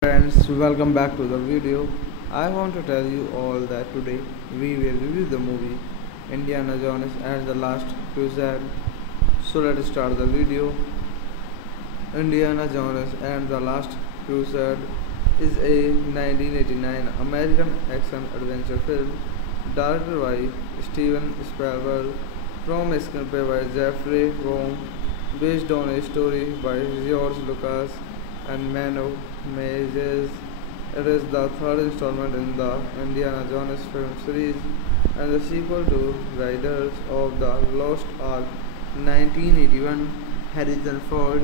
Friends, welcome back to the video. I want to tell you all that today we will review the movie Indiana Jones and the Last Crusade. So let's start the video. Indiana Jones and the Last Crusade is a 1989 American action adventure film directed by Steven Spielberg from a screenplay by Jeffrey Wong based on a story by George Lucas and Mano Mezes. It is the third installment in the Indiana Jones film series and the sequel to Raiders of the Lost Ark 1981. Harrison Ford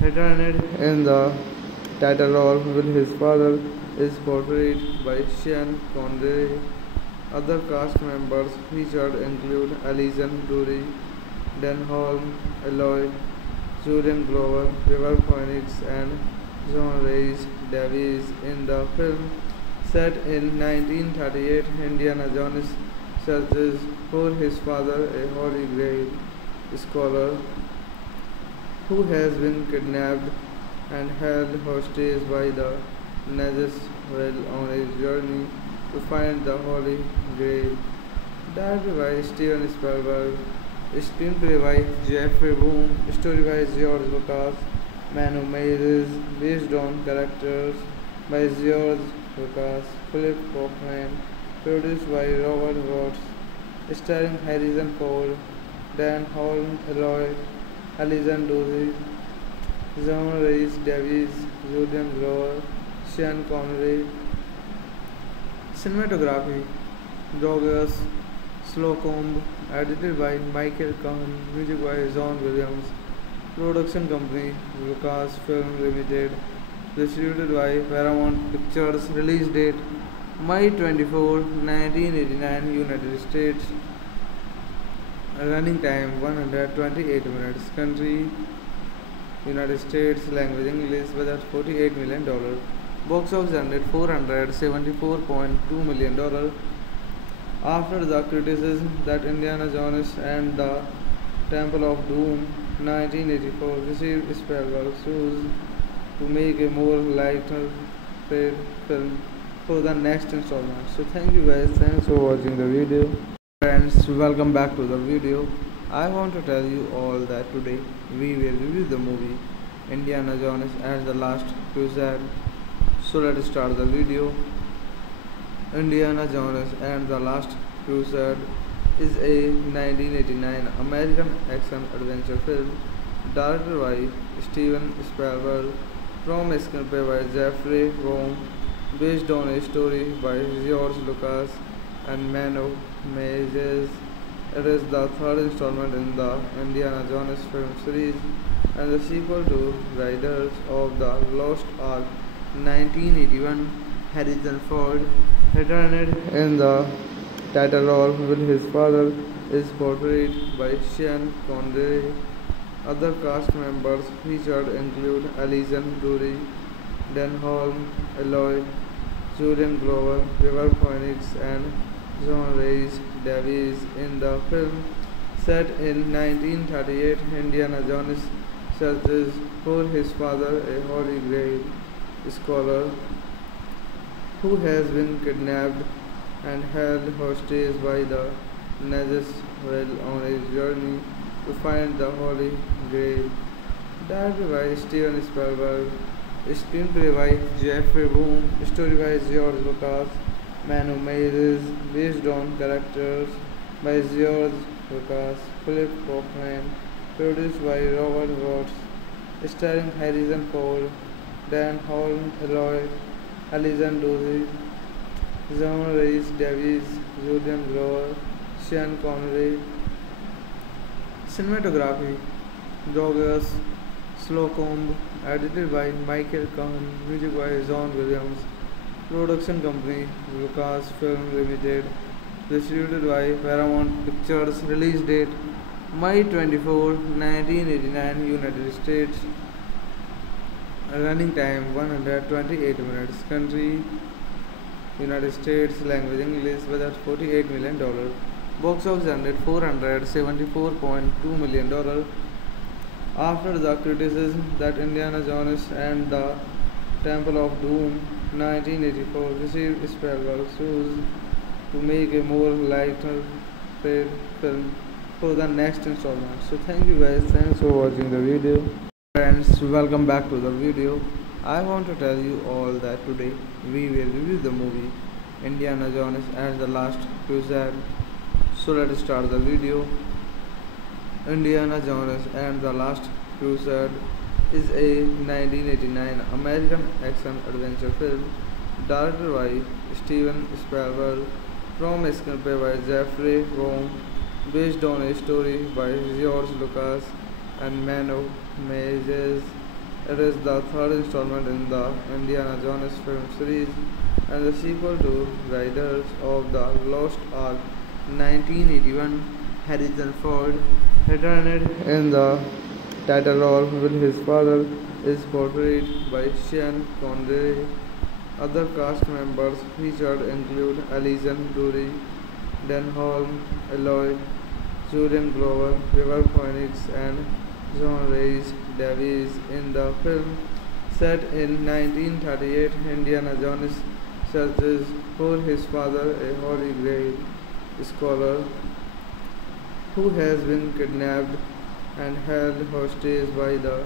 returned in the title role while his father is portrayed by Sean Connery. Other cast members featured include Alison Brie, Dan Holm, Eloy, Julian Glover, River Phoenix, and John Rhys Davies. In the film, set in 1938, Indiana Jones searches for his father, a Holy Grail scholar who has been kidnapped and held hostage by the Nazis while on a journey to find the Holy Grail. Directed by Steven Spielberg, screenplay by Jeffrey Boom, story by George Lucas, Manu Mezes, based on characters by George Lucas, Philip Kaufman, produced by Robert Watts, starring Harrison Ford, Dan Holm, Eloy, Alison Brie, John Rhys Davies, Julian Glover, Sean Connery. Cinematography Douglas Slocumb, edited by Michael Kahn, music by John Williams. Production company Lucasfilm Limited, distributed by Paramount Pictures. Release date May 24, 1989, United States. Running time 128 minutes. Country United States. Language English. Budget $48 million. Box office earned $474.2 million. After the criticism that Indiana Jones and the Temple of Doom 1984 received, Spielberg chose to make a more lighter-footed film for the next installment. So thank you guys, thanks for watching the video. Friends, welcome back to the video. I want to tell you all that today we will review the movie Indiana Jones and the Last Crusade. So let's start the video. Indiana Jones and the Last Crusade is a 1989 American action-adventure film directed by Steven Spielberg from a screenplay by Jeffrey Wong, based on a story by George Lucas and Mano Meijes. It is the third installment in the Indiana Jones film series and the sequel to Raiders of the Lost Ark. 1981, Harrison Ford returned in the title role while his father is portrayed by Sean Connery. Other cast members featured include Alison Brie, Dan Holm, Eloy, Julian Glover, River Phoenix, and John Rhys Davies. In the film, set in 1938, Indiana Jones searches for his father, a Holy Grail scholar who has been kidnapped and held hostage by the Nazis while on a journey to find the Holy Grail. Directed by Steven Spielberg, screenplay by Jeffrey Boom, story by George Lucas, Manu Meijes, based on characters by George Lucas, Philip Kaufman, produced by Robert Watts, starring Harrison Ford, Dan Holm, Eloy, Alison Brie, John Rhys Davies, Julian Glover, Sean Connery. Cinematography: Georges Slocumb, edited by Michael Kahn, music by John Williams. Production company: Lucasfilm Limited. Distributed by Paramount Pictures. Release date: May 24, 1989, United States. Running time 128 minutes. Country: United States. Language: English. Budget $48 million. Box office earned $474.2 million. After the criticism that Indiana Jones and the Temple of Doom 1984 received, Spielberg chose to make a more lighter-weight film for the next installment. So thank you guys, thanks for watching the video. Friends, welcome back to the video. I want to tell you all that today we will review the movie Indiana Jones and the Last Crusade. So let's start the video. Indiana Jones and the Last Crusade is a 1989 American action-adventure film directed by Steven Spielberg from a screenplay by Jeffrey Wong, based on a story by George Lucas and Mano Meijes. It is the third installment in the Indiana Jones film series and the sequel to Raiders of the Lost Ark. 1981, Harrison Ford returned in the title role while his father is portrayed by Sean Connery. Other cast members featured include Alison Brie, Dan Holm, Eloy, Julian Glover, River Phoenix, and John Rhys Davies. In the film, set in 1938, Indiana Jones searches for his father, a Holy Grail scholar who has been kidnapped and held hostage by the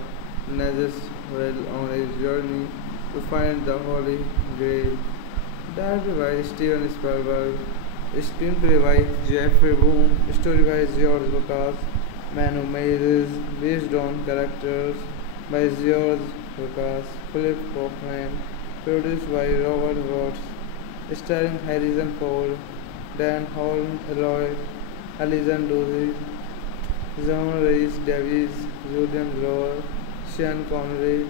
Nazis while on a journey to find the Holy Grail. Directed by Steven Spielberg, screenplay by Jeffrey Boom, story by George Lucas, Manu Meijes, based on characters by George Lucas, Philip Kaufman, produced by Robert Watts, starring Harrison Ford, Dan Holm, Eloy, Alison Brie, John Rhys Davies, Julian Glover, Sean Connery.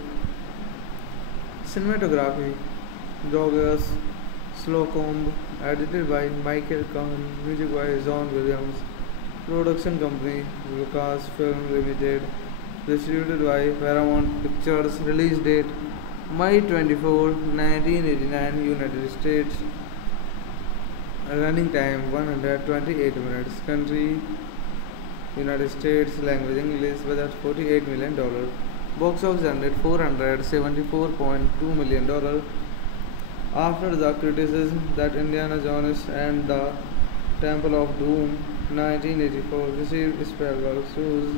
Cinematography: Georges Slocumb, edited by Michael Kahn, music by John Williams. Production company: Lucasfilm Limited. Distributed by Paramount Pictures. Release date: May 24, 1989, United States. Running time 128 minutes. Country: United States. Language: English. Budget $48 million. Box office earned $474.2 million. After the criticism that Indiana Jones and the Temple of Doom 1984 received, Spielberg chose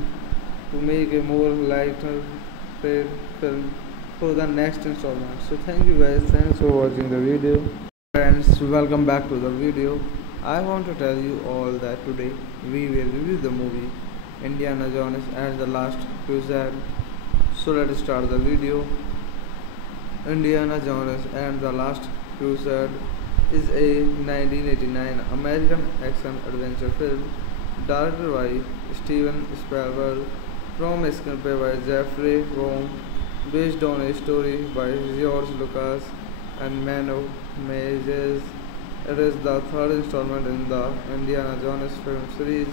to make a more lighter-weight film for the next installment. So thank you guys, thanks for watching the video. Friends, welcome back to the video. I want to tell you all that today we will review the movie Indiana Jones and the Last Crusade. So let's start the video. Indiana Jones and the Last Crusade is a 1989 American action adventure film directed by Steven Spielberg from a screenplay by Jeffrey Wong based on a story by George Lucas and Mano Meijes. It is the third installment in the Indiana Jones film series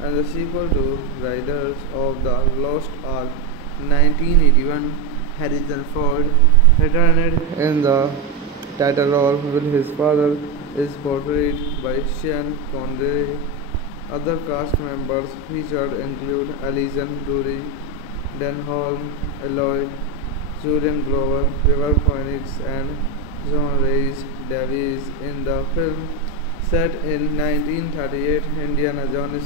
and the sequel to Raiders of the Lost Ark 1981. Harrison Ford returned in the title role with his father is portrayed by Sean Connery. Other cast members featured include Alison Brie, Dan Holm, Eloy, Julian Glover, River Phoenix, and John Rhys Davies. In the film, set in 1938, Indiana Jones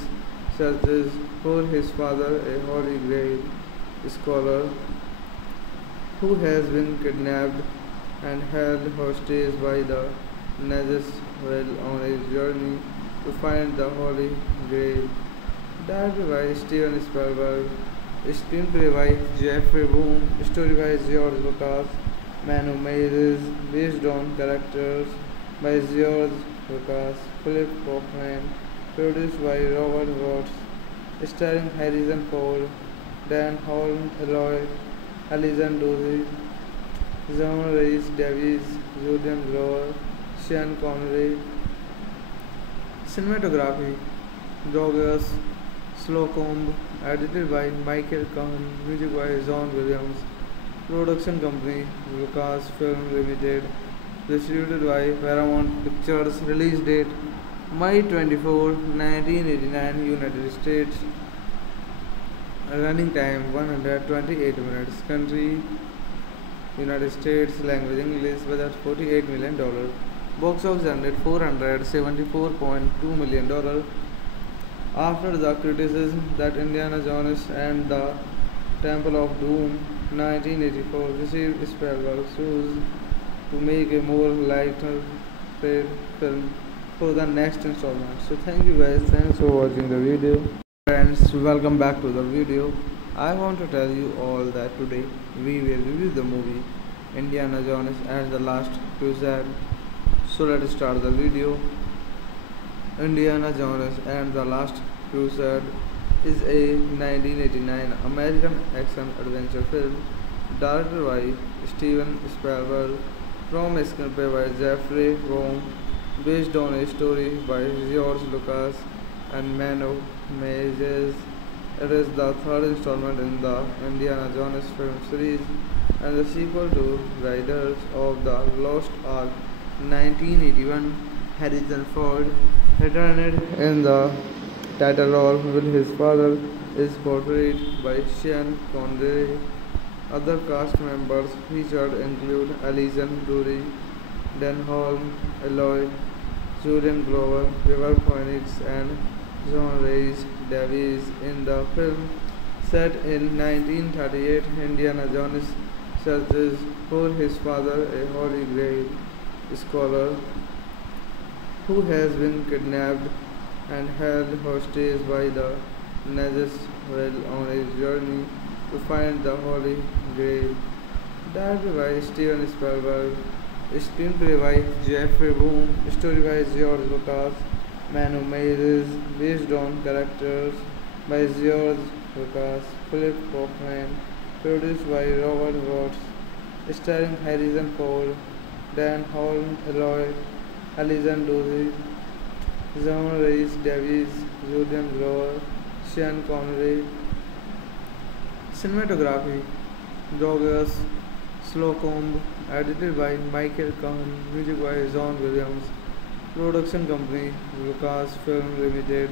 searches for his father, a Holy Grail scholar who has been kidnapped and held hostage by the Nazis while on a journey to find the Holy Grail. Directed by Steven Spielberg, screenplay by Jeffrey Boom, story by George Lucas, Manu Meijes, based on characters by George Lucas, Philip Kaufman, produced by Robert Watts, starring Harrison Ford, Dan Holm, Eloy, Alison Brie, John Rhys Davies, Julian Glover, Sean Connery. Cinematography Georges Slocumb, edited by Michael Kahn, music by John Williams, production company Lucasfilm Limited, distributed by Paramount Pictures, release date May 24, 1989, United States, running time 128 minutes, country United States, language English, budget $48 million. Box office generated $474.2 million. After the criticism that Indiana Jones and the Temple of Doom 1984 received, Spielberg chose to make a more lighter-hearted film for the next installment. So thank you guys, thanks for watching the video. Friends, welcome back to the video. I want to tell you all that today we will review the movie Indiana Jones and the Last Crusade. So let's start the video. Indiana Jones and the Last Crusade is a 1989 American action adventure film directed by Steven Spielberg from a screenplay by Jeffrey Wong based on a story by George Lucas and Mano Meijes. It is the third installment in the Indiana Jones film series and the sequel to Raiders of the Lost Ark 1981. Harrison Ford returned in the title role with his father is portrayed by Sean Connery. Other cast members featured include Alison Brie, Dan Holm, Eloy, Julian Glover, River Phoenix, and John Rhys Davies. In the film, set in 1938, Indiana Jones searches for his father, a Holy Grail scholar who has been kidnapped and held hostage by the Nazis while on a journey to find the Holy Grail. Directed by Steven Spielberg, screenplay by Jeffrey Boom, story by George Lucas, Manu Meijes, based on characters by George Lucas, Philip Kaufman, produced by Robert Watts, starring Harrison Ford, Dan Holm, Eloy, Alison Brie, John Rhys Davies, Julian Glover, Sean Connery. Cinematography Georges Slocumb, edited by Michael Kahn, music by John Williams, production company Lucasfilm Limited,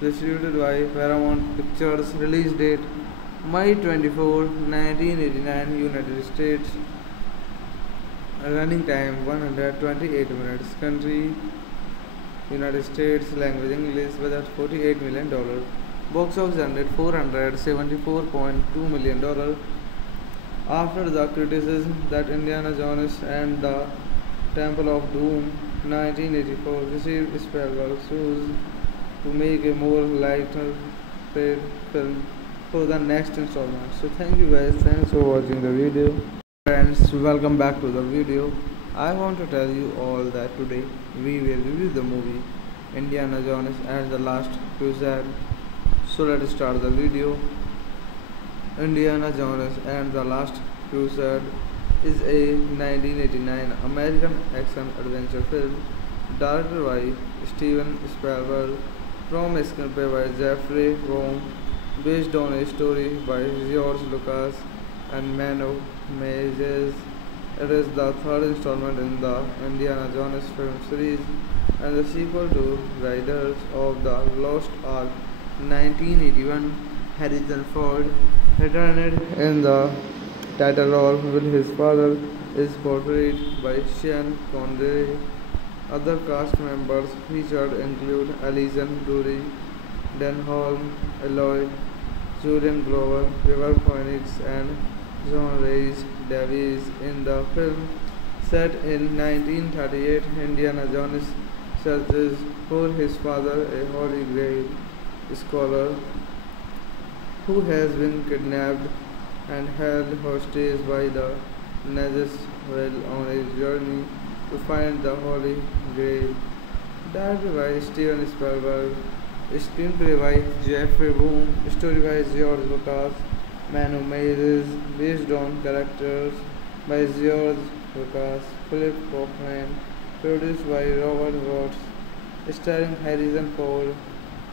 distributed by Paramount Pictures, release date May 24, 1989, United States, running time 128 minutes, country United States, language English, budget $48 million. Box office generated $474.2 million. After the criticism that Indiana Jones and the Temple of Doom 1984 received Spielberg chose to make a more lighter film for the next installment. So thank you guys, thanks for watching the video. Friends, welcome back to the video. I want to tell you all that today we will review the movie Indiana Jones and the Last Crusade. So let's start the video. Indiana Jones and the Last Crusade is a 1989 American action-adventure film directed by Steven Spielberg from a screenplay by Jeffrey Rome, based on a story by George Lucas and Mano Meijes. It is the third installment in the Indiana Jones film series and the sequel to Raiders of the Lost Ark. 1981, Harrison Ford returned in the title role while his father is portrayed by Sean Connery. Other cast members featured include Alison Brie, Denholm Elroy, Julian Glover, River Phoenix, and John Rhys Davies. In the film, set in 1938, Indiana Jones searches for his father, a Holy Grail scholar who has been kidnapped and held hostage by the Nazis while on a journey to find the Holy Grail. Directed by Steven Spielberg, screenplay by Jeffrey Boom, story by George Lucas, Mano Meijes, based on characters by George Lucas, Philip Kaufman, produced by Robert Watts, starring Harrison Ford,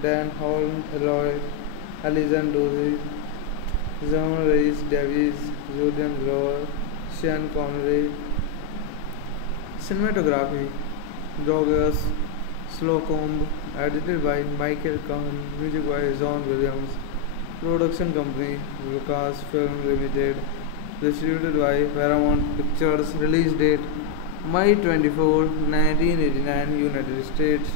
Dan Holm Elroy, Alison Brie, John Rhys Davies, Julian Glover, Sean Connery. Cinematography Georges Slocumb, edited by Michael Kahn, music by John Williams. Production company Lucasfilm Limited, distributed by Paramount Pictures. Release date May 24, 1989, United States.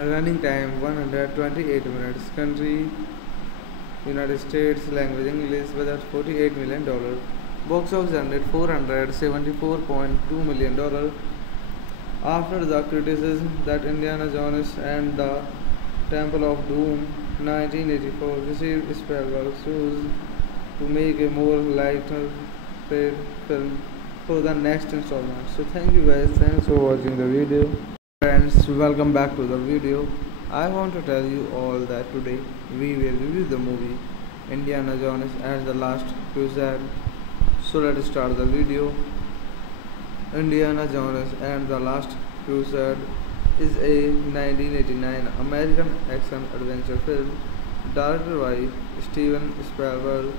Running time 128 minutes. Country United States. Language English. Budget $48 million. Box office generated $474.2 million. After the criticism that Indiana Jones and the Temple of Doom 1984 received Spielberg chose to make a more lighter film for the next installment. So thank you guys, thanks for watching the video. Friends, welcome back to the video. I want to tell you all that today we will review the movie Indiana Jones and the Last Crusade. So let's start the video. Indiana Jones and the Last Crusade is a 1989 American action-adventure film directed by Steven Spielberg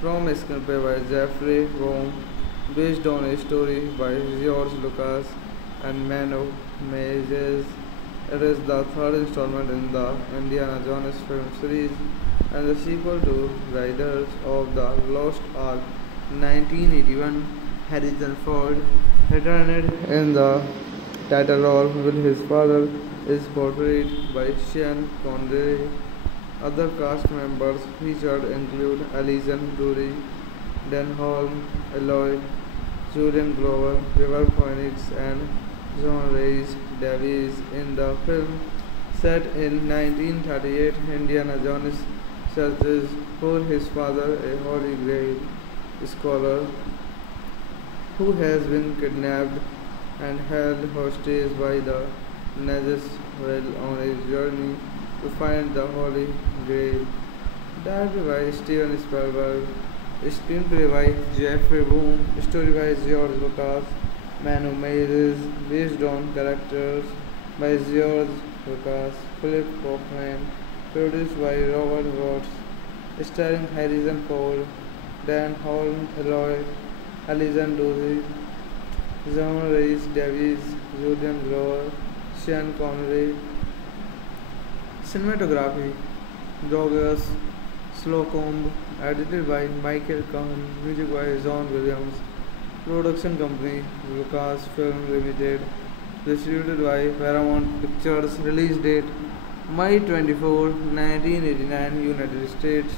from a screenplay by Jeffrey Rome, based on a story by George Lucas and Mano Meijes. It is the third installment in the Indiana Jones film series and the sequel to Raiders of the Lost Ark. 1981, Harrison Ford returned in the title role while his father is portrayed by Sean Connery. Other cast members featured include Alison Brie, Denholm Elroy, Julian Glover, River Phoenix, and John Rhys Davies. In the film, set in 1938, Indiana Jones searches for his father, a Holy Grail scholar who has been kidnapped and held hostage by the Nazis while on a journey to find the Holy Grail. Directed by Steven Spielberg, screenplay by Jeffrey Boom, story by George Lucas, Mano Meijes, based on characters by George Lucas, Philip Kaufman, produced by Robert Watts, starring Harrison Ford, Dan Holm Elroy, Alison Brie, John Rhys Davies, Julian Glover, Sean Connery. Cinematography Georges Slocumb, edited by Michael Kahn, music by John Williams. Production company Lucasfilm Limited, distributed by Paramount Pictures. Release date May 24, 1989, United States.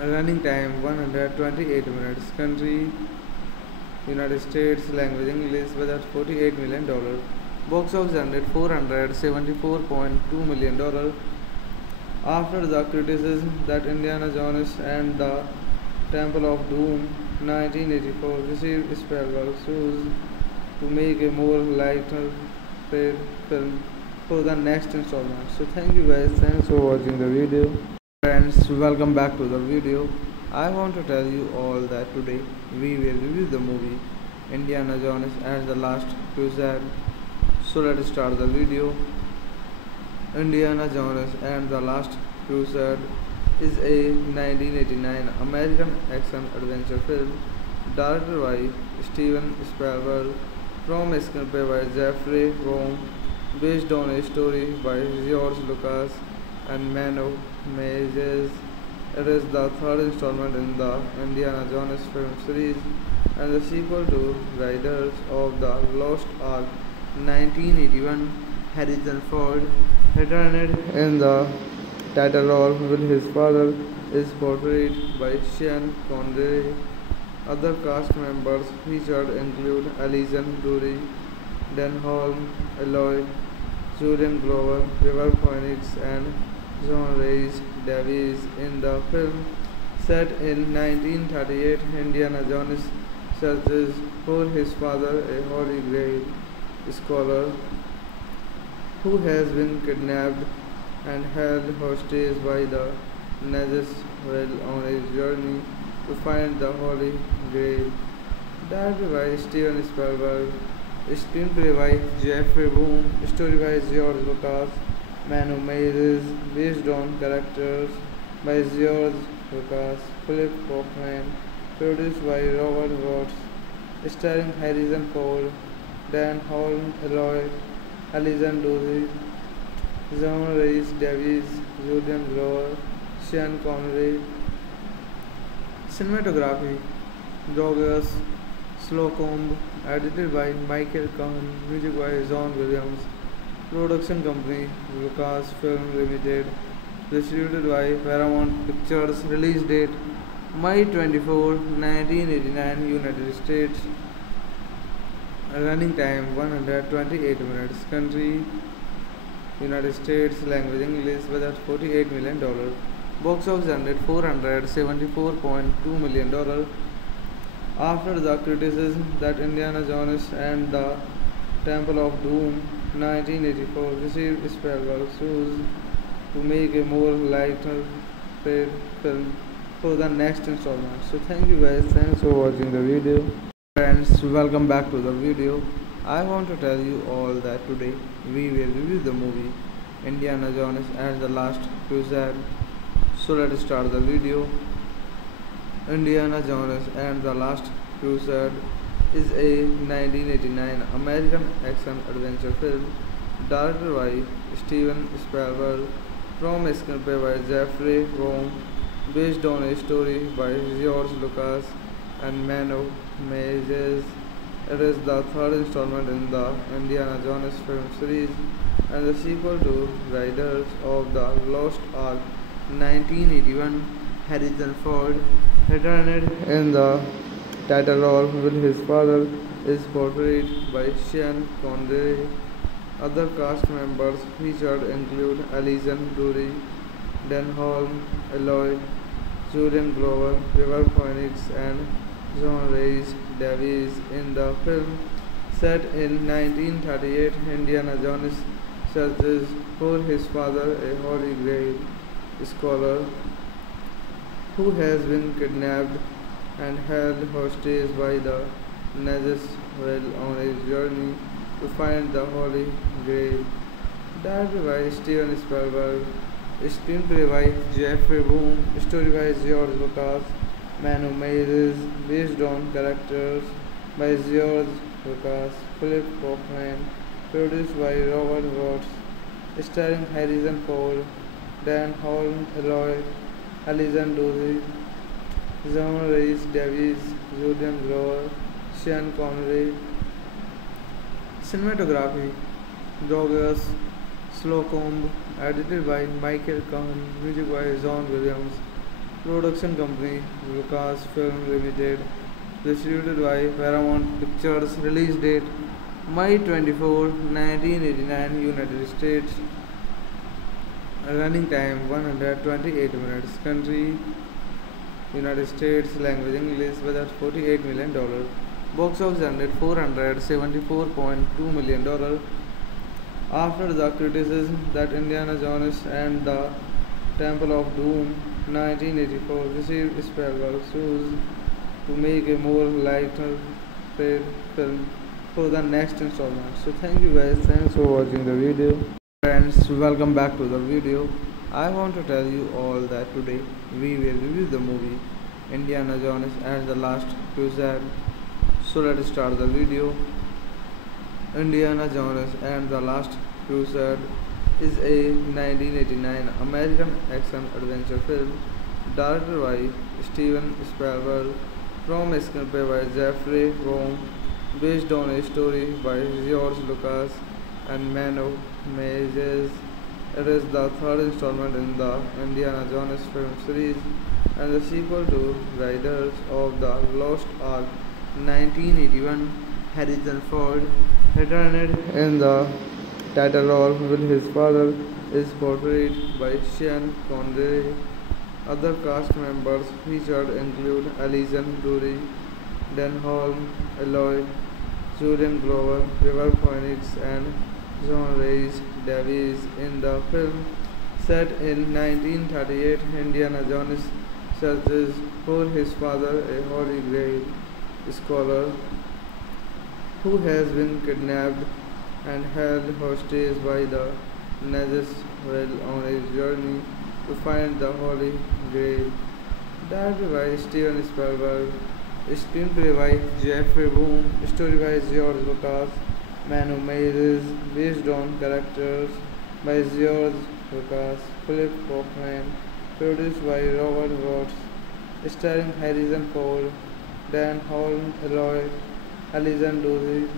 Running time 128 minutes. Country United States, language English, budget $48 million. Box office ended $474.2 million. After the criticism that Indiana Jones and the Temple of Doom 1984 received Spielberg's sues to make a more lighter-fare film for the next installment. So thank you guys, thanks for watching the video. Friends, welcome back to the video. I want to tell you all that today we will review the movie Indiana Jones and the Last Crusade. So let's start the video. Indiana Jones and the Last Crusade is a 1989 American action-adventure film directed by Steven Spielberg from a screenplay by Jeffrey Wong, based on a story by George Lucas and Mano Meijes. It is the third installment in the Indiana Jones film series and the sequel to Raiders of the Lost Ark 1981. Harrison Ford returned in the title role while his father is portrayed by Sean Connery. Other cast members featured include Alison Brie, Dan Holm, Eloy, Julian Glover, River Phoenix, and John Rhys Davies. In the film, set in 1938, Indiana Jones searches for his father, a Holy Grail scholar who has been kidnapped and held hostage by the Nazis while on a journey to find the Holy Grail. Directed by Steven Spielberg, screenplay by Jeffrey Boom, story by George Lucas, Mano Meijes, based on characters by George Lucas, Philip Kaufman, produced by Robert Watts, starring Harrison Ford, Dan Holm, Eloy, Alison Brie, John Rhys Davies, Julian Glover, Sean Connery. Cinematography: Georges Slocumb, edited by Michael Kahn, music by John Williams. Production company Lucasfilm Limited, distributed by Paramount Pictures. Release date May 24, 1989, United States. Running time 128 minutes. Country United States, language English, budget $48 million. Box office ended $474.2 million. After the criticism that Indiana Jones and the Temple of Doom 1984 received Spielberg's sues to make a more lighter-fare film for the next installment. So thank you guys, thanks for watching the video. Friends, welcome back to the video. I want to tell you all that today we will review the movie Indiana Jones and the Last Crusade. So let's start the video. Indiana Jones and the Last Crusade is a 1989 American action-adventure film directed by Steven Spielberg from a screenplay by Jeffrey Wong, based on a story by George Lucas and Mano Meijes. It is the third installment in the Indiana Jones film series and the sequel to Raiders of the Lost Ark 1981. Harrison Ford returned in the title role while his father is portrayed by Sean Connery. Other cast members featured include Alison Brie, Dan Holm, Eloy, Julian Glover, River Phoenix, and John Rhys Davies. In the film, set in 1938, Indiana Jones searches for his father, a Holy Grail scholar who has been kidnapped and held hostage by the Nazis while on a journey to find the Holy Grail. Directed by Steven Spielberg, screenplay by Jeffrey Boom, story by George Lucas, Mano Meijes, based on characters by George Lucas, Philip Kaufman, produced by Robert Watts, starring Harrison Ford, Dan Holm, Eloy, Alison Brie, John Rhys Davies, Julian Glover, Sean Connery. Cinematography: Georges Slocumb, edited by Michael Kahn, music by John Williams. Production company Lucasfilm Limited, distributed by Paramount Pictures. Release date May 24, 1989, United States. Running time 128 minutes. Country United States. Language English. Budget $48 million. Box office earned $474.2 million. After the criticism that Indiana Jones and the Temple of Doom 1984 received Spielberg sues to make a more lighter-footed film for the next installment. So thank you guys, thanks for watching the video. Friends, welcome back to the video. I want to tell you all that today we will review the movie Indiana Jones and the Last Crusade. So let's start the video. Indiana Jones and the Last Crusade is a 1989 American action-adventure film directed by Steven Spielberg from a screenplay by Jeffrey Wong, based on a story by George Lucas and Mano Meijes. It is the third installment in the Indiana Jones film series and the sequel to Raiders of the Lost Ark 1981. Harrison Ford returned in the title role while his father is portrayed by Sean Connery. Other cast members featured include Alison Brie, Dan Holm, Eloy, Julian Glover, River Phoenix, and John Rhys Davies. In the film, set in 1938, Indiana Jones searches for his father, a Holy Grail scholar who has been kidnapped and held hostage by the Nazis while on a journey to find the Holy Grail. Directed by Steven Spielberg, screenplay by Jeffrey Boom, story by George Lucas, Mano Meijes, based on characters by George Lucas, Philip Kaufman, produced by Robert Watts, starring Harrison Ford, Dan Holm, Eloy, Alison Brie,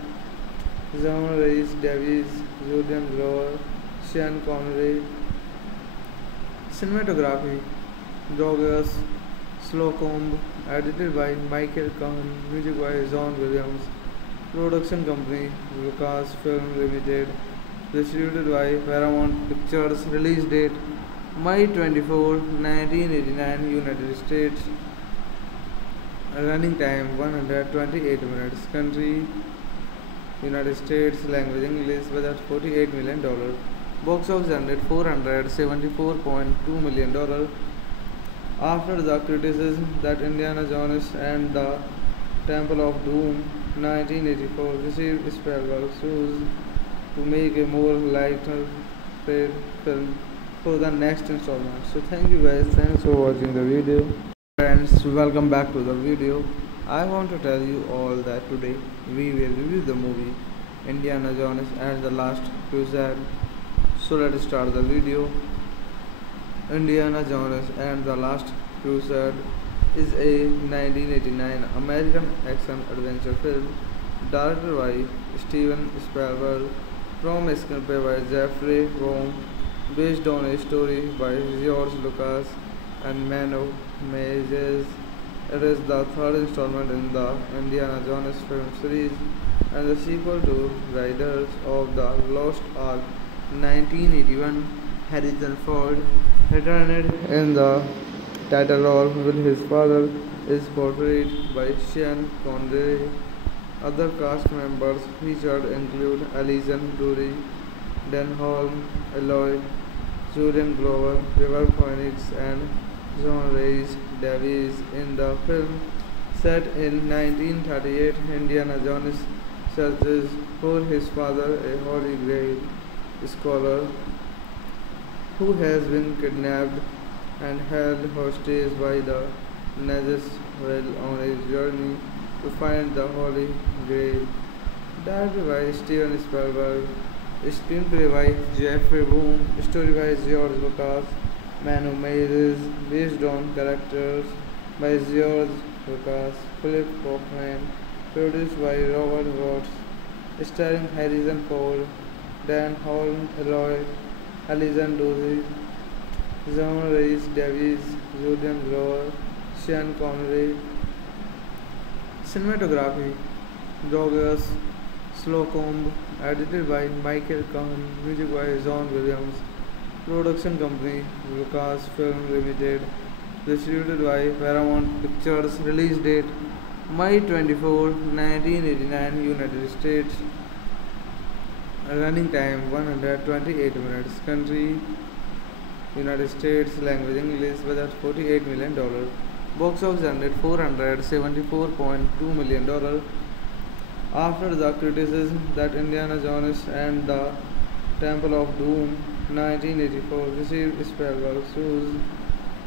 John Rhys Davies, Julian Glover, Sean Connery. Cinematography Georges Slocumb, edited by Michael Kahn, music by John Williams. Production company Lucasfilm Limited, distributed by Paramount Pictures. Release date May 24, 1989, United States. Running time 128 minutes. Country United States. Language English. Budget $48 million. Box office earned $474.2 million. After the criticism that Indiana Jones and the Temple of Doom 1984 received Spielberg sues to make a more lighter-footed film for the next installment. So thank you guys, thanks for watching the video. Friends, welcome back to the video. I want to tell you all that today we will review the movie Indiana Jones and the Last Crusade. So let's start the video. Indiana Jones and the Last Crusade is a 1989 American action-adventure film directed by Steven Spielberg from a screenplay by Jeffrey Wong, based on a story by George Lucas and Mano Meijes. It is the third installment in the Indiana Jones film series and the sequel to Raiders of the Lost Ark 1981. Harrison Ford returned in the title role while his father is portrayed by Sean Connery. Other cast members featured include Alison Brie, Dan Holm, Eloy, Julian Glover, River Phoenix, and John Rhys Davies. In the film, set in 1938, Indiana Jones searches for his father, a Holy Grail scholar who has been kidnapped and held hostage by the Nazis while on a journey to find the Holy Grail. Directed by Steven Spielberg, screenplay by Jeffrey Boom, story by George Lucas, Mano Meijes, based on characters by George Lucas, Philip Kaufman, produced by Robert Watts, starring Harrison Ford, Dan Holm, Eloy, Alison Brie, John Rhys Davies, Julian Glover, Sean Connery. Cinematography Georges Slocumb, edited by Michael Kahn, music by John Williams, production company Lucasfilm Limited, distributed by Paramount Pictures, release date May 24, 1989, United States, running time 128 minutes, country United States, language English, budget $48 million, box office generate $474.2 million. After the criticism that Indiana Jones and the Temple of Doom 1984 received Spielberg's choice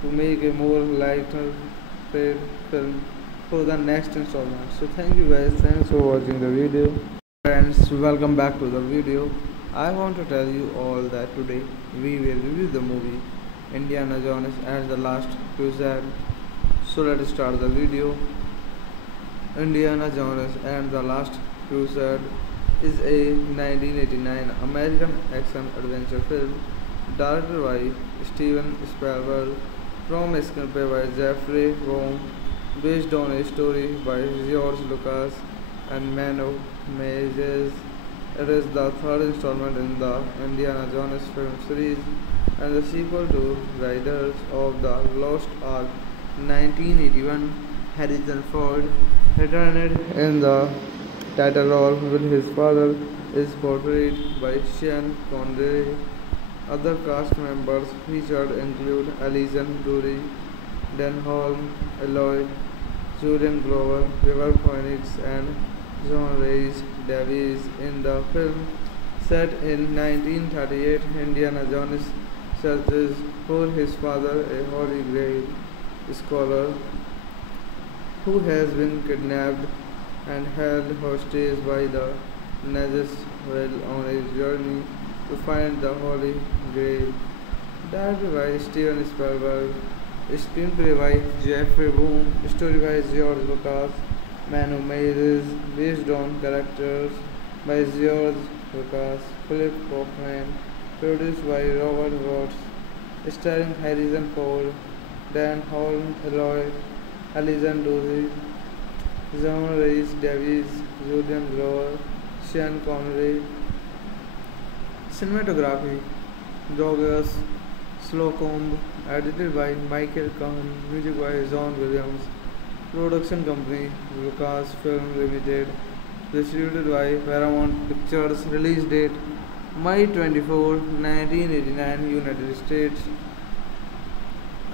to make a more lighter-footed film for the next installment. So thank you guys, thanks for watching the video. Friends, welcome back to the video. I want to tell you all that today we will review the movie Indiana Jones and the Last Crusade. So let's start the video. Indiana Jones and the Last Crusade is a 1989 American action-adventure film directed by Steven Spielberg from a screenplay by Jeffrey Wong, based on a story by George Lucas and Mano Meijes. It is the third installment in the Indiana Jones film series and the sequel to Raiders of the Lost Ark 1981. Harrison Ford returned in the title role while his father is portrayed by Sean Connery. Other cast members featured include Alison Brie, Dan Holm, Eloy, Julian Glover, River Phoenix, and John Rhys Davies. In the film, set in 1938, Indiana Jones searches for his father, a Holy Grail scholar who has been kidnapped and held hostage by the Nazis while on a journey to find the Holy Grail. Directed by Steven Spielberg, screenplay by Jeffrey Boom, story by George Lucas, Mano Meijes, based on characters by George Lucas, Philip Kaufman, produced by Robert Watts, starring Harrison Ford, Dan Holm, Eloy, Alison Brie, John Rhys Davies, Julian Glover, Sean Connery. Cinematography Georges Slocumb, edited by Michael Kahn, music by John Williams, production company Lucasfilm Limited, distributed by Paramount Pictures, release date May 24, 1989, United States,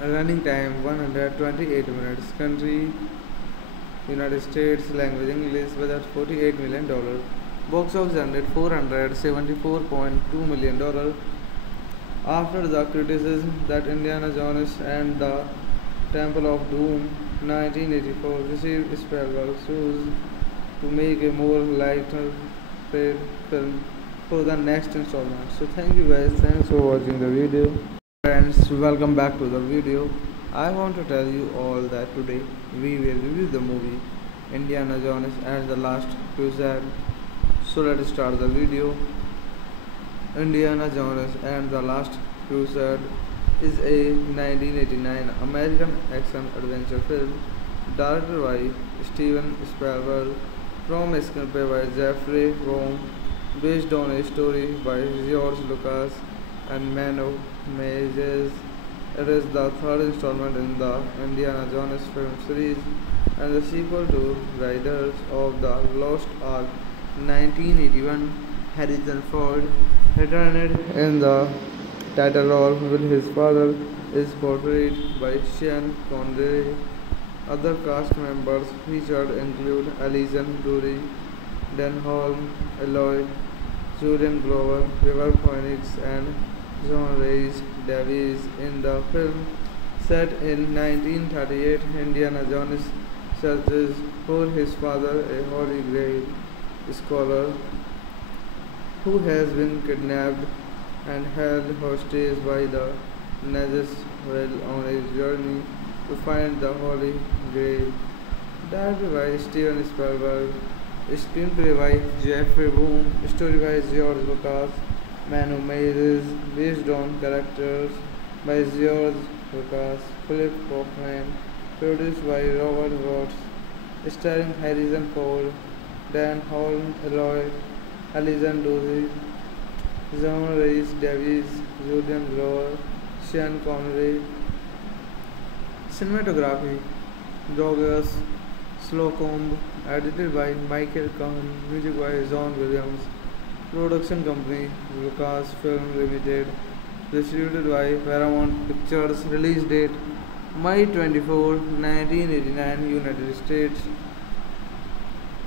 running time 128 minutes, country United States, language English, budget $48 million, box office generate $474.2 million. After the criticism that Indiana Jones and the Temple of Doom 1984 received Spielberg's choice to make a more lighter-footed film for the next installment. So thank you guys, thanks for watching the video. Friends, welcome back to the video. I want to tell you all that today we will review the movie Indiana Jones and the Last Crusade. So let's start the video. Indiana Jones and the Last Crusade is a 1989 American action-adventure film directed by Steven Spielberg from a screenplay by Jeffrey Wong, based on a story by George Lucas and Mano Meijes. It is the third installment in the Indiana Jones film series and the sequel to Raiders of the Lost Ark 1981. Harrison Ford returned in the title role while his father is portrayed by Sean Connery. Other cast members featured include Alison Brie, Dan Holm, Eloy, Julian Glover, River Phoenix, and John Rhys Davies. In the film, set in 1938, Indiana Jones searches for his father, a Holy Grail scholar who has been kidnapped and held hostage by the Nazis while on a journey to find the Holy Grail. Directed by Steven Spielberg, screenplay by Jeffrey Boom, story by George Lucas, Mano Meijes, based on characters by George Lucas, Philip Kaufman, produced by Robert Watts, starring Harrison Ford, Dan Holm, Eloy, Alison Dozy, John Rhys Davies, Julian Glover, Sean Connery. Cinematography Georges Slocumb, edited by Michael Kahn, music by John Williams. Production company Lucasfilm Limited, distributed by Paramount Pictures. Release date May 24, 1989, United States.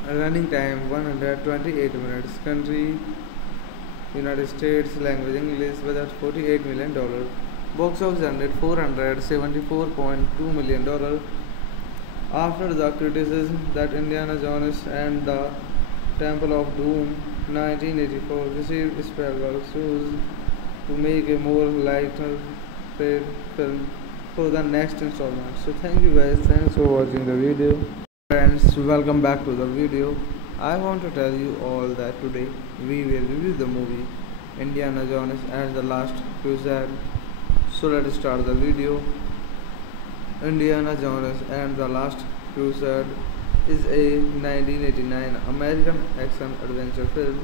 Running time 128 minutes. Country United States. Language English. Budget $48 million. Box office earned $474.2 million. After the criticism that Indiana Jones and the Temple of Doom 1984 received Spielberg sues to make a more lighter-footed film for the next installment. So thank you guys, thanks for watching the video. Friends, welcome back to the video. I want to tell you all that today we will review the movie Indiana Jones and the Last Crusade. So let's start the video. Indiana Jones and the Last Crusade is a 1989 American action-adventure film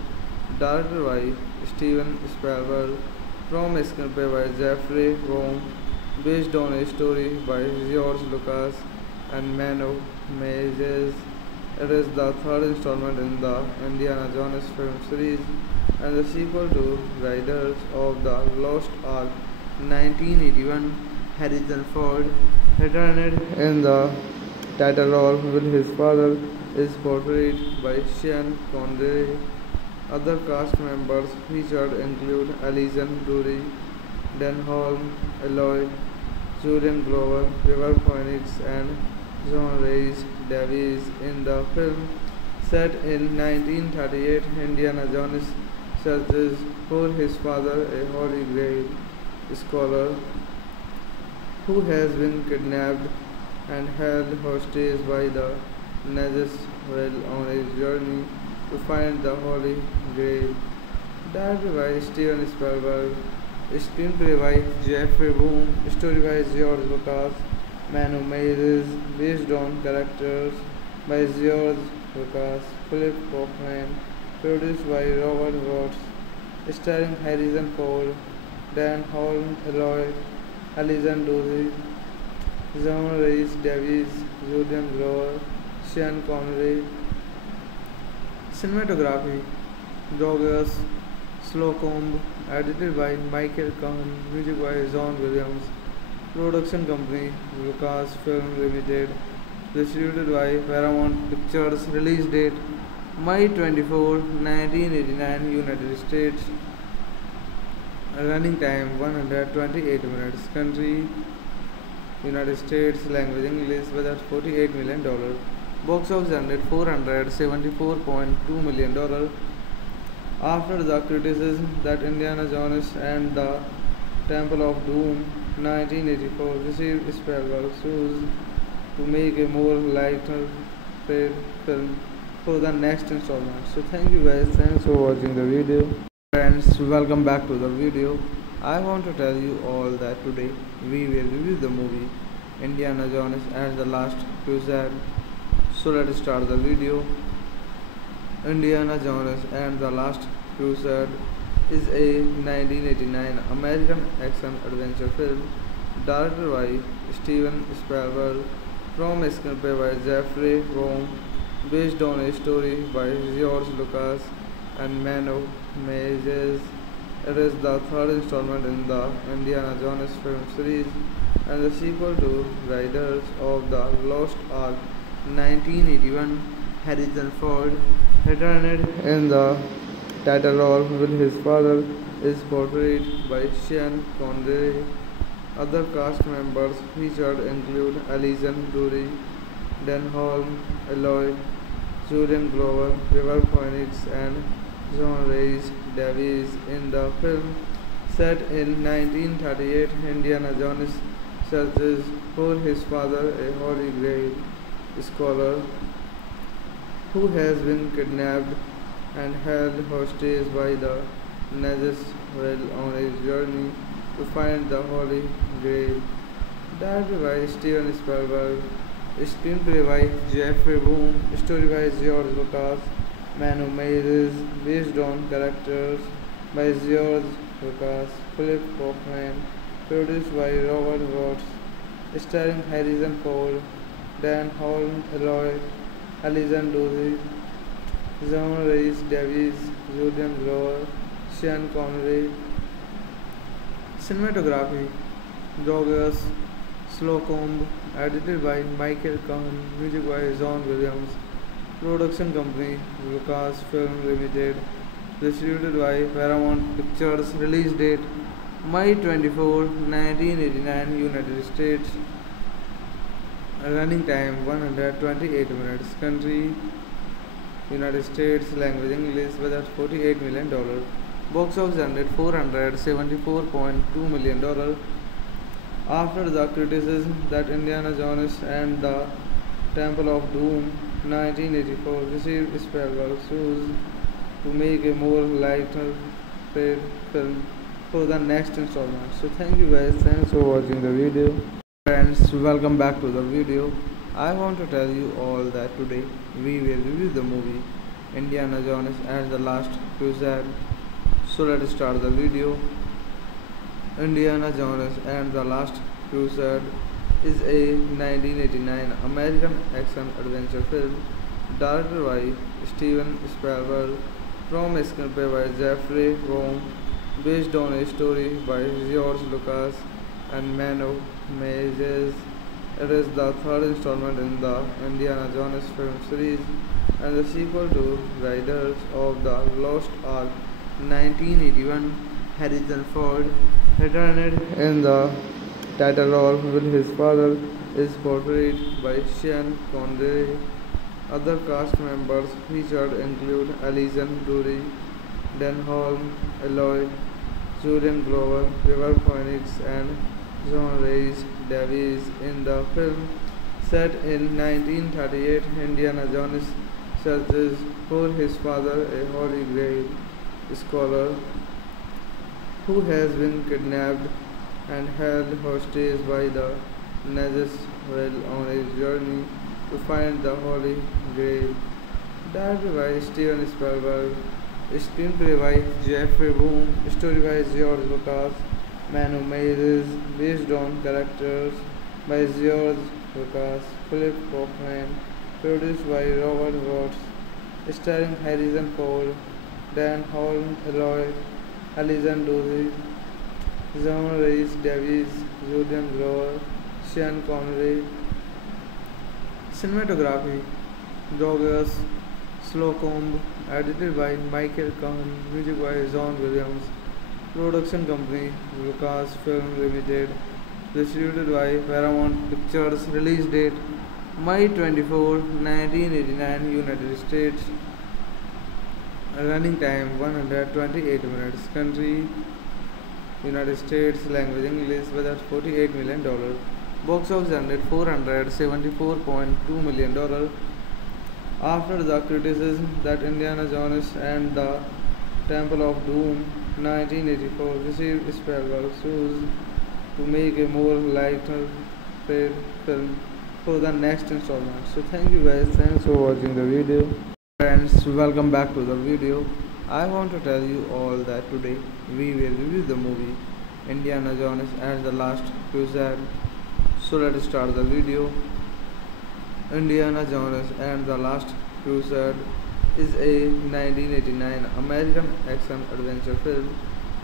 directed by Steven Spielberg from a screenplay by Jeffrey Room, based on a story by George Lucas and Mano Meijes. It is the third installment in the Indiana Jones film series and the sequel to Raiders of the Lost Ark 1981. Harrison Ford returned in the title role with his father is portrayed by Sean Connery. Other cast members featured include Alison Dory, Dan Holm, Eloy, Julian Glover, River Phoenix, and John Rhys Davies. In the film, set in 1938, Indiana Jones searches for his father, a Holy Grail scholar who has been kidnapped and held hostage by the Nazis while on a journey to find the Holy Grail. Directed by Steven Spielberg, screenplay by Jeffrey Boom, story by George Lucas, Mano Meijes, based on characters by George Lucas, Philip Kaufman, produced by Robert Watts, starring Harrison Ford, Dan Holm, Eloy, Alison Dozy, John Rhys Davies, Julian Glover, Sean Connery. Cinematography Georges Slocumb, edited by Michael Kahn, music by John Williams. Production company Lucasfilm Limited, distributed by Paramount Pictures. Release date May 24, 1989, United States. Running time 128 minutes. Country United States. Language English. Budget $48 million. Box office earned $474.2 million. After the criticism that Indiana Jones and the Temple of Doom 1984 received Spielberg sues to make a more lighter-footed film for the next installment. So thank you guys, thanks for watching the video. Friends, welcome back to the video. I want to tell you all that today we will review the movie Indiana Jones and the Last Crusade. So let's start the video. Indiana Jones and the Last Crusade is a 1989 American action-adventure film directed by Steven Spielberg from a screenplay by Jeffrey Room, based on a story by George Lucas and Mano Meijes. It is the third installment in the Indiana Jones film series and the sequel to Raiders of the Lost Ark 1981. Harrison Ford returned in the title role with his father is portrayed by Sean Connery. Other cast members featured include Alison Dory, Dan Holm, Eloy, Julian Glover, River Phoenix, and John Rhys Davies. In the film, set in 1938, Indiana Jones searches for his father, a Holy Grail scholar who has been kidnapped and held hostage by the Nazis while on a journey to find the Holy Grail. Directed by Steven Spielberg, Screenplay by Jeffrey Boom, story by George Lucas, Manu Meyers, based on characters by George Lucas, Philip Kaufman, produced by Robert Watts, starring Harrison Ford, Dan Holm, Eloy, Alison Dozy, John Rhys Davies, Julian Glover, Sean Connery. Cinematography Georges Slocumb, edited by Michael Kahn, music by John Williams, production company Lucasfilm Limited, distributed by Paramount Pictures, release date May 24, 1989, United States, running time 128 minutes, country United States, language English, budget $48 million, box office earned $474.2 million. After the criticism that Indiana Jones and the Temple of Doom 1984 received Spielberg's sues to make a more lighter-footed film for the next installment. So thank you guys, thanks for watching the video. Friends, welcome back to the video. I want to tell you all that today we will review the movie Indiana Jones and the Last Crusade. So let's start the video. Indiana Jones and the Last Crusade is a 1989 American action-adventure film directed by Steven Spielberg from a screenplay by Jeffrey Boom, based on a story by George Lucas and Manu Meyers. It is the third installment in the Indiana Jones film series and the sequel to Raiders of the Lost Ark 1981. Harrison Ford returned in the title role with his father is portrayed by Sean Connery. Other cast members featured include Alison Dory, Dan Holm, Eloy, Julian Glover, River Phoenix, and John Rhys Davies. In the film, set in 1938, Indiana Jones searches for his father, a Holy Grail scholar who has been kidnapped and held hostage by the Nazis while on a journey to find the Holy Grail. Directed by Steven Spielberg, screenplay by Jeffrey Boom, story by George Lucas, Manu Meyers, based on characters by George Lucas, Philip Kaufman, produced by Robert Watts, starring Harrison Ford, Dan Holm, Eloy, Alison Dozy, John Rhys Davies, Julian Glover, Sean Connery. Cinematography Georges Slocumb, edited by Michael Kahn, music by John Williams, production company Lucasfilm Limited, distributed by Paramount Pictures, release date May 24, 1989, United States, running time 128 minutes, country United States, language English, budget $48 million, box office earned $474.2 million. After the criticism that Indiana Jones and the Temple of Doom 1984 received Spielberg's sues to make a more lighter-footed film for the next installment. So thank you guys, thanks for watching the video. Friends, welcome back to the video. I want to tell you all that today we will review the movie Indiana Jones and the Last Crusade. So let's start the video. Indiana Jones and the Last Crusade is a 1989 American action-adventure film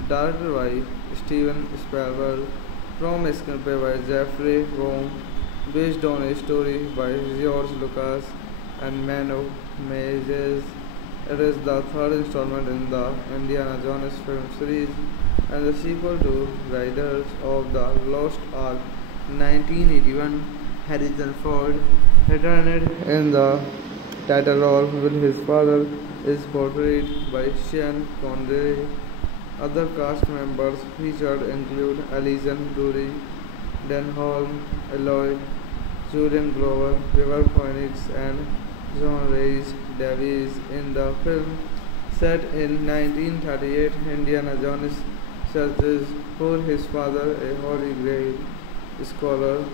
directed by Steven Spielberg from a screenplay by Jeffrey Boom, based on a story by George Lucas and Manu Meyers. It is the third installment in the Indiana Jones film series and the sequel to Raiders of the Lost Ark 1981. Harrison Ford returned in the title role with his father is portrayed by Sean Connery. Other cast members featured include Alison Dory, Dan Holm, Eloy, Julian Glover, River Phoenix, and John Rhys Davies. In the film, set in 1938, Indiana Jones searches for his father, a Holy Grail scholar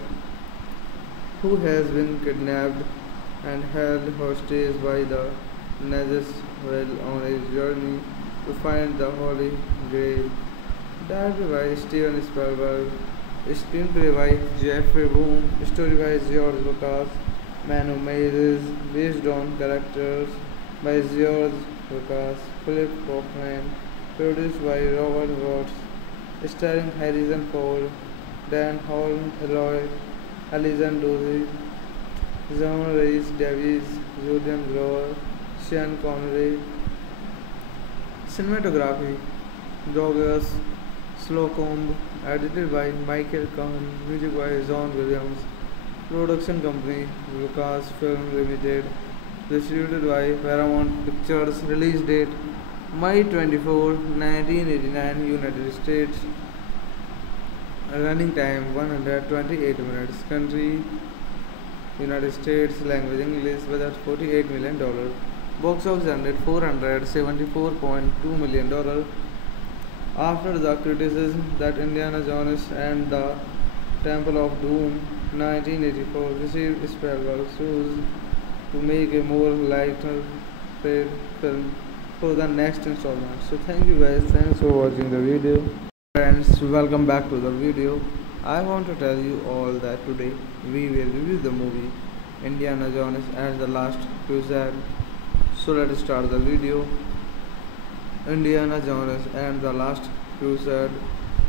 who has been kidnapped and held hostage by the Nazis while on a journey to find the Holy Grail. Directed by Steven Spielberg, screenplay by Jeffrey Boom, story by George Lucas, Manu Mays, based on characters by George Lucas, Philip Kaufman, produced by Robert Watts, starring Harrison Ford, Dan Holm, Eloy, Alison Dozy, John Rhys Davies, Julian Glover, Sean Connery. Cinematography Georges Slocumb, edited by Michael Kahn, music by John Williams, production company Lucasfilm Limited, distributed by Paramount Pictures, release date May 24, 1989, United States, running time 128 minutes, country United States, language English, budget $48 million, box office ended $474.2 million. After the criticism that Indiana Jones and the Temple of Doom 1984 received Spielberg sues to make a more lighter-weight film for the next installment. So thank you guys, thanks for watching the video. Friends, welcome back to the video. I want to tell you all that today we will review the movie Indiana Jones and the Last Crusade. So let's start the video. Indiana Jones and the Last Crusade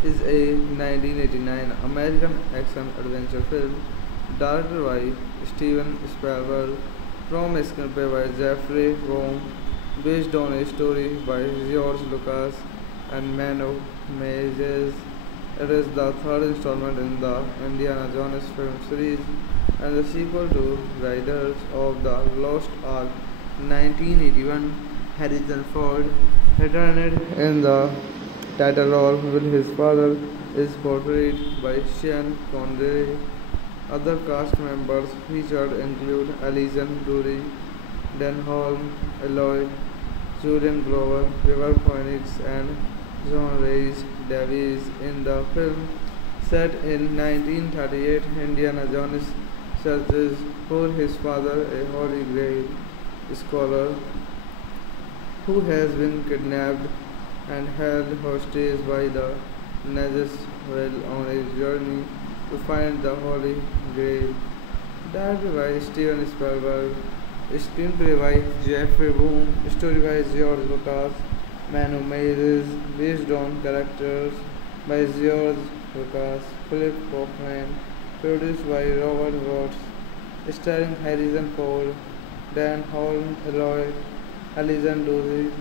is a 1989 American action-adventure film directed by Steven Spielberg from a screenplay by Jeffrey Boom, based on a story by George Lucas and Manu Mays. It is the third installment in the Indiana Jones film series and the sequel to Raiders of the Lost Ark 1981. Harrison Ford returned in the title role while his father is portrayed by Sean Connery. Other cast members featured include Alison Dory, Dan Holm, Eloy, Julian Glover, River Phoenix, and John Rhys Davies. In the film, set in 1938, Indiana Jones searches for his father, a Holy Grail scholar who has been kidnapped and held hostage by the Nazis while on a journey to find the Holy Grail. Directed by Steven Spielberg, screenplay by Jeffrey Boom, story by George Lucas, Manu Mays, based on characters by George Lucas, Philip Kaufman, produced by Robert Watts, starring Harrison Ford, Dan Holm, Eloy, Alison Dozy,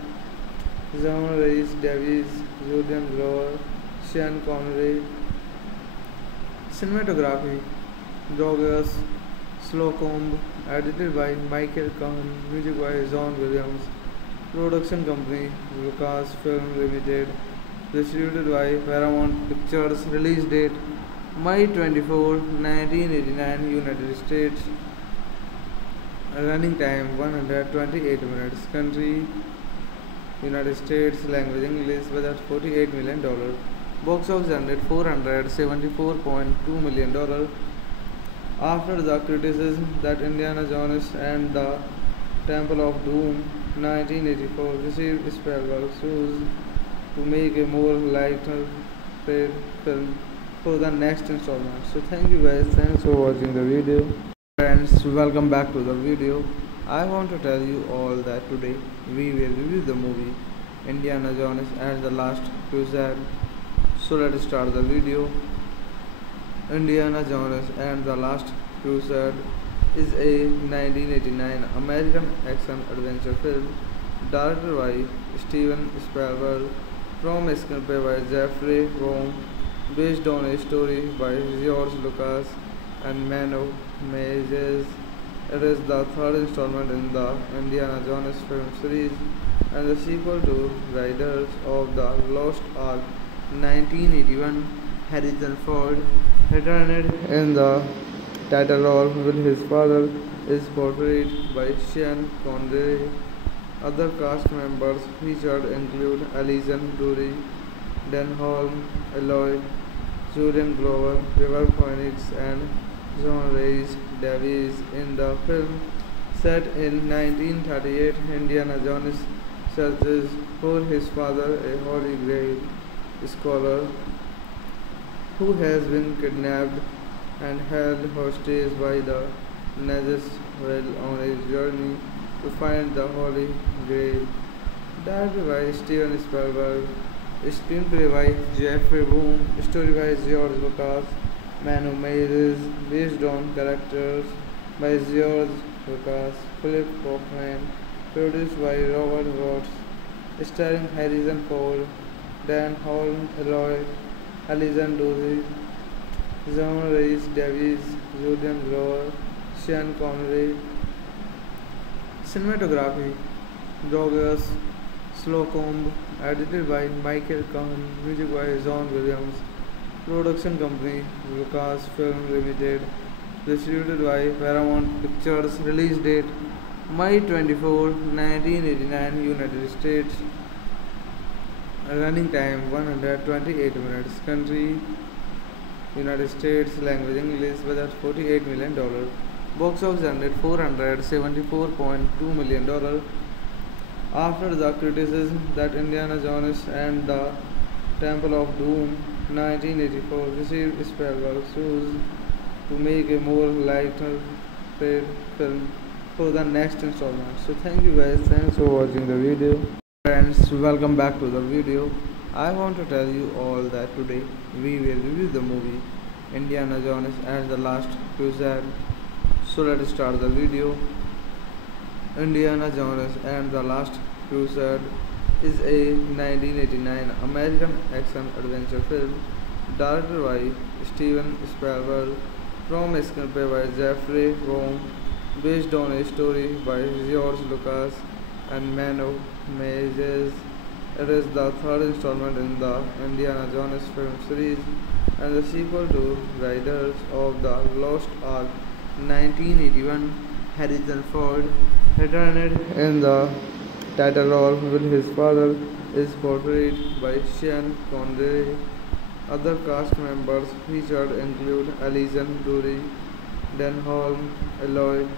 John Rhys Davies, Julian Glover, Sean Connery. Cinematography Georges Slocumb, edited by Michael Kahn, music by John Williams, production company Lucasfilm Limited, distributed by Paramount Pictures, release date May 24, 1989, United States, running time 128 minutes, country United States, language English, budget $48 million, box office ended $474.2 million. After the criticism that Indiana Jones and the Temple of Doom 1984 received Spielberg sues to make a more lighter-weight film for the next installment. So thank you guys, thanks for watching the video. Friends, welcome back to the video. I want to tell you all that today we will review the movie Indiana Jones and the Last Crusade. So let's start the video. Indiana Jones and the Last Crusade is a 1989 American action-adventure film directed by Steven Spielberg from a screenplay by Jeffrey Boom, based on a story by George Lucas and Manu Mays. It is the third installment in the Indiana Jones film series and the sequel to Raiders of the Lost Ark 1981. Harrison Ford returned in the title role while his father is portrayed by Sean Connery. Other cast members featured include Alison Dory, Dan Holm, Eloy, Julian Glover, River Phoenix, and John Rhys Davies in the film. Set in 1938, Indiana Jones searches for his father, a Holy Grail scholar who has been kidnapped and held hostage by the Nazis while on his journey to find the Holy Grail. Directed by Steven Spielberg, screenplay by Jeffrey Boom, story by George Lucas, Man Who Made is based on characters by George Lucas, Philip Kaufman, produced by Robert Watts, starring Harrison Ford, Dan Holm, Eloy, Alison Dozy, John Rhys Davies, Julian Glover, Sean Connery. Cinematography Georges Slocumb, edited by Michael Kahn, music by John Williams, production company Lucasfilm Limited, distributed by Paramount Pictures, release date May 24, 1989, United States, running time 128 minutes, country United States, language English, budget $48 million, box office generated $474.2 million. After the criticism that Indiana Jones and the Temple of Doom 1984 received Spielberg chose to make a more lighter-weight film for the next installment. So thank you guys, thanks for watching the video. Friends, welcome back to the video. I want to tell you all that today we will review the movie Indiana Jones and the Last Crusade. So let's start the video. Indiana Jones and the Last Crusade is a 1989 American action-adventure film directed by Steven Spielberg from a screenplay by Jeffrey Boom, based on a story by George Lucas and Mano Meijes. It is the third installment in the Indiana Jones film series and the sequel to Raiders of the Lost Ark 1981. Harrison Ford returned in the title role while his father is portrayed by Sean Connery. Other cast members featured include Alison Dory, Dan Holm, Eloy,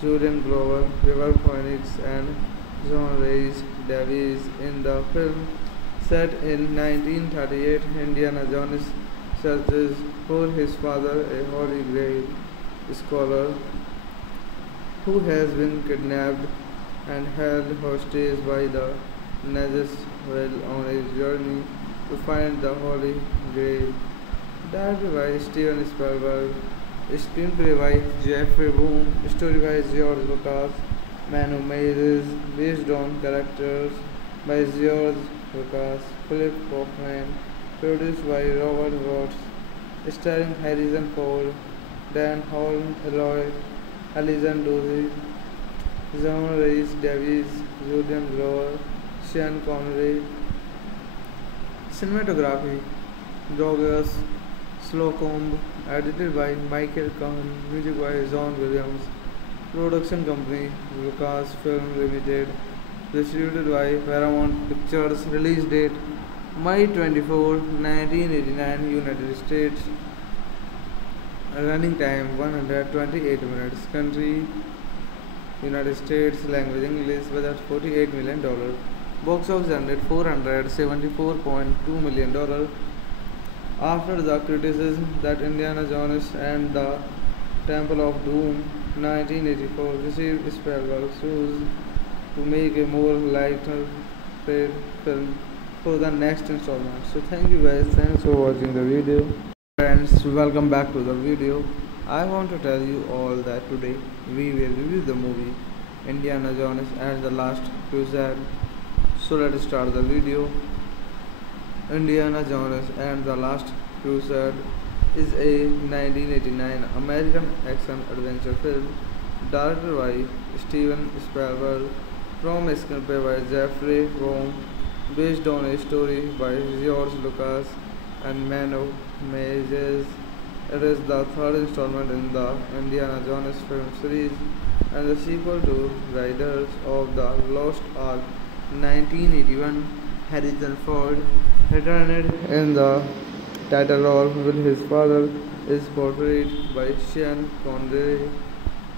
Julian Glover, River Phoenix, and John Rhys Davies in the film. Set in 1938, Indiana Jones searches for his father, a Holy Grail scholar who has been kidnapped and held hostage by the Nazis while on his journey to find the Holy Grail. Directed by Steven Spielberg, screenplay by Jeffrey Boom, story by George Lucas, Man Who Made is based on characters by George Lucas, Philip Kaufman, produced by Robert Watts, starring Harrison Ford, Dan Holm, Eloy, Alison Dozy, John Rhys Davies, Julian Glover, Sean Connery. Cinematography Georges Slocumb, edited by Michael Kahn, music by John Williams, production company Lucasfilm Limited, distributed by Paramount Pictures, release date May 24, 1989, United States, running time 128 minutes, country United States, language English, budget $48 million, box office generated $474.2 million. After the criticism that Indiana Jones and the Temple of Doom 1984 received Spielberg chose to make a more lighter-weight film for the next installment. So thank you guys, thanks for watching the video. Friends, welcome back to the video. I want to tell you all that today we will review the movie Indiana Jones and the Last Crusade. So let's start the video. Indiana Jones and the Last Crusade is a 1989 American action-adventure film directed by Steven Spielberg from a screenplay by Jeffrey Boom, based on a story by George Lucas and Mano Meijes. It is the third installment in the Indiana Jones film series and the sequel to Raiders of the Lost Ark 1981. Harrison Ford returned in the title role while his father is portrayed by Sean Connery.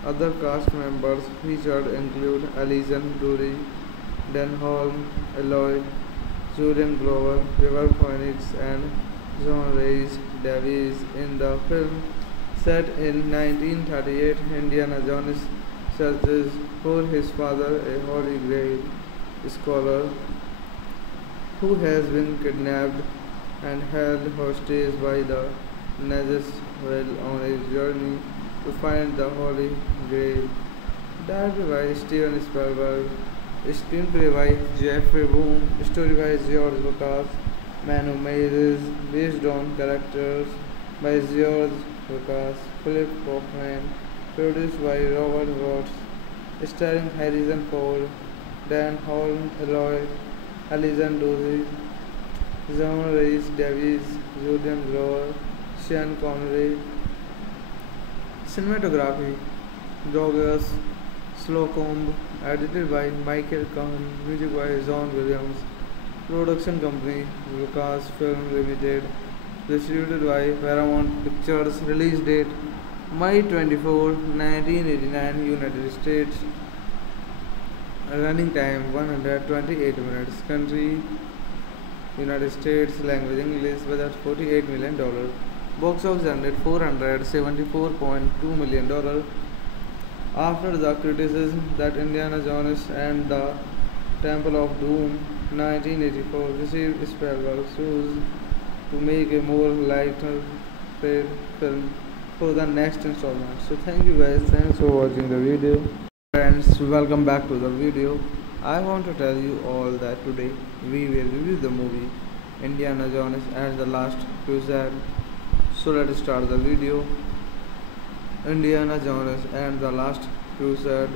Other cast members featured include Alison Dury, Denholm Elroy, Julian Glover, River Phoenix, and John Rhys Davies. In the film, set in 1938, Indiana Jones searches for his father, a Holy Grail scholar who has been kidnapped and held hostage by the Nazis while on his journey to find the Holy Grail. Directed by Steven Spielberg, screenplay by Jeffrey Boom, story by George Lucas, Man Who Made is based on characters by George Lucas, Philip Kaufman, produced by Robert Watts, starring Harrison Ford, Dan Holm Eloy, Alison Dozy, John Rhys Davies, Julian Glover, Sean Connery. Cinematography Georges Slocumb, edited by Michael Kahn, music by John Williams, production company Lucasfilm Limited, distributed by Paramount Pictures, release date May 24, 1989, United States, running time 128 minutes, country United States, language English, budget $48 million, box office generated $474.2 million. After the criticism that Indiana Jones and the Temple of Doom 1984 received Spielberg sues to make a more lighter-footed film for the next installment. So thank you guys, thanks for watching the video. Friends, welcome back to the video. I want to tell you all that today we will review the movie Indiana Jones and the Last Crusade. So let's start the video. Indiana Jones and the Last Crusade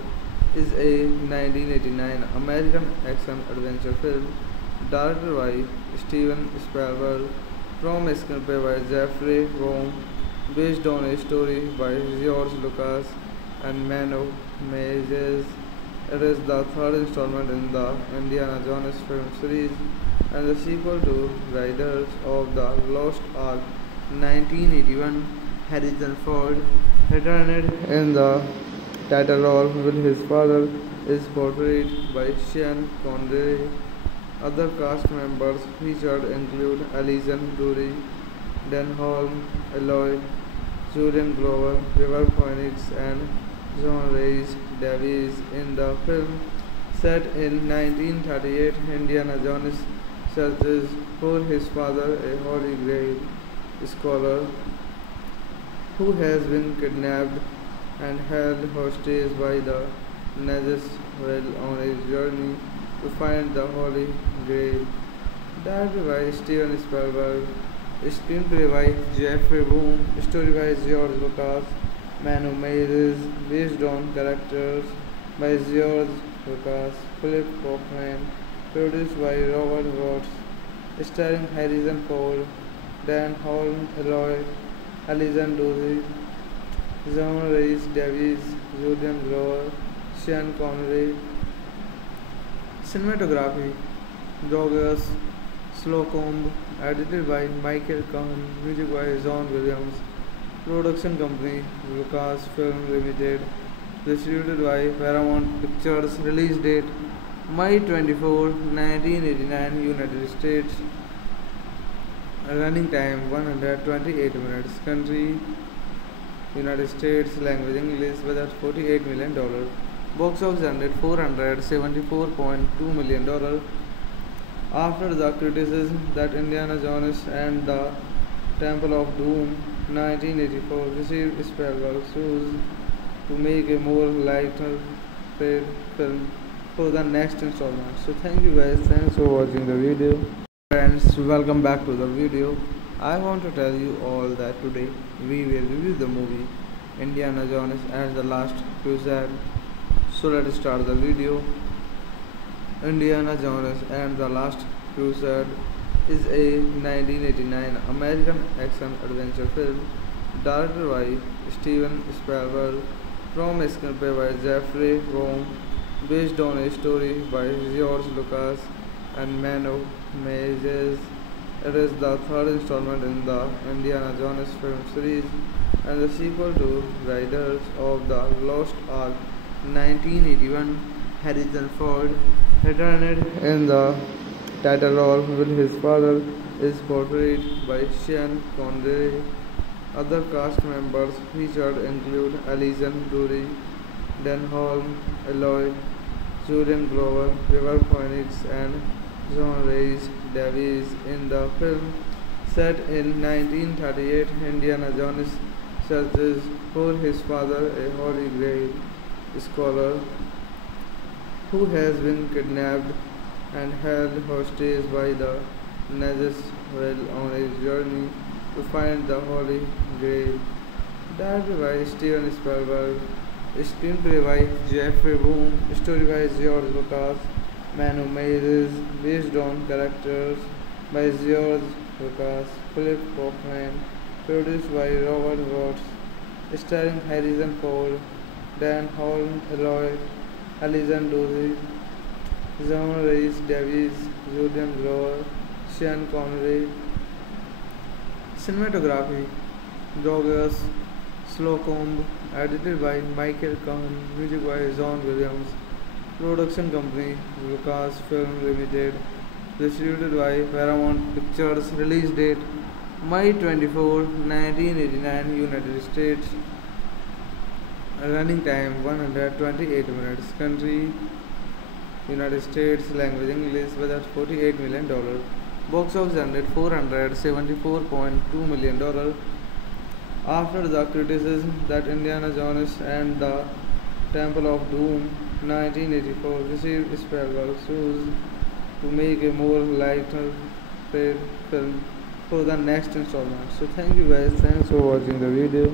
is a 1989 American action-adventure film directed by Steven Spielberg from a screenplay by Jeffrey Boom, based on a story by George Lucas and Mano Meijes. It is the third installment in the Indiana Jones film series and the sequel to Raiders of the Lost Ark 1981. Harrison Ford returned in the title role with his father is portrayed by Sean Connery. Other cast members featured include Alison Dury, Denholm Elroy, Julian Glover, River Phoenix, and John Rhys Davies. In the film, set in 1938, Indiana Jones searches for his father, a Holy Grail scholar who has been kidnapped and held hostage by the Nazis while on his journey to find the Holy Grail. Directed by Steven Spielberg, screenplay by Jeffrey Boom, story by George Lucas, Man Who Made is based on characters by George Lucas, Philip Kaufman, produced by Robert Watts, starring Harrison Ford, Dan Holm Eloy, Alison Dozy, John Rhys Davies, Julian Glover, Sean Connery. Cinematography Georges Slocumb, edited by Michael Kahn, music by John Williams, production company Lucasfilm Limited, distributed by Paramount Pictures, release date May 24, 1989, United States, running time 128 minutes, country United States, language English, budget $48 million, box office generated $474.2 million. After the criticism that Indiana Jones and the Temple of Doom 1984 received Spielberg sues to make a more lighter-footed film for the next installment. So thank you guys, thanks for watching the video. Friends, welcome back to the video. I want to tell you all that today we will review the movie Indiana Jones and the Last Crusade. So let's start the video. Indiana Jones and the Last Crusade is a 1989 American action-adventure film directed by Steven Spielberg from a screenplay by Jeffrey Boom, based on a story by George Lucas and Mano Meijes. It is the third installment in the Indiana Jones film series and the sequel to Raiders of the Lost Ark. 1981, Harrison Ford returned in the title role while his father is portrayed by Sean Connery. Other cast members featured include Alison Brie, Dan Holm, Eloy, Julian Glover, River Phoenix, and John Rhys Davies. In the film, set in 1938, Indiana Jones searches for his father, a Holy Grail scholar who has been kidnapped and held hostage by the Nazis while on his journey to find the Holy Grail. Directed by Steven Spielberg, screenplay by Jeffrey Boone, story by George Lucas, Man Who Made is based on characters by George Lucas, Philip Kaufman, produced by Robert Watts, starring Harrison Ford, Dan Holm, Eloy, Alison Brie, John Rhys Davies, Julian Glover, Sean Connery. Cinematography Georges Slocumb, edited by Michael Kahn, music by John Williams, production company Lucasfilm Limited, distributed by Paramount Pictures, release date May 24, 1989, United States, running time 128 minutes, country United States, language English, budget $48 million, box office ended $474.2 million. After the criticism that Indiana Jones and the Temple of Doom 1984 received Spielberg sues to make a more lighter-footed film for the next installment. So thank you guys, thanks for watching the video.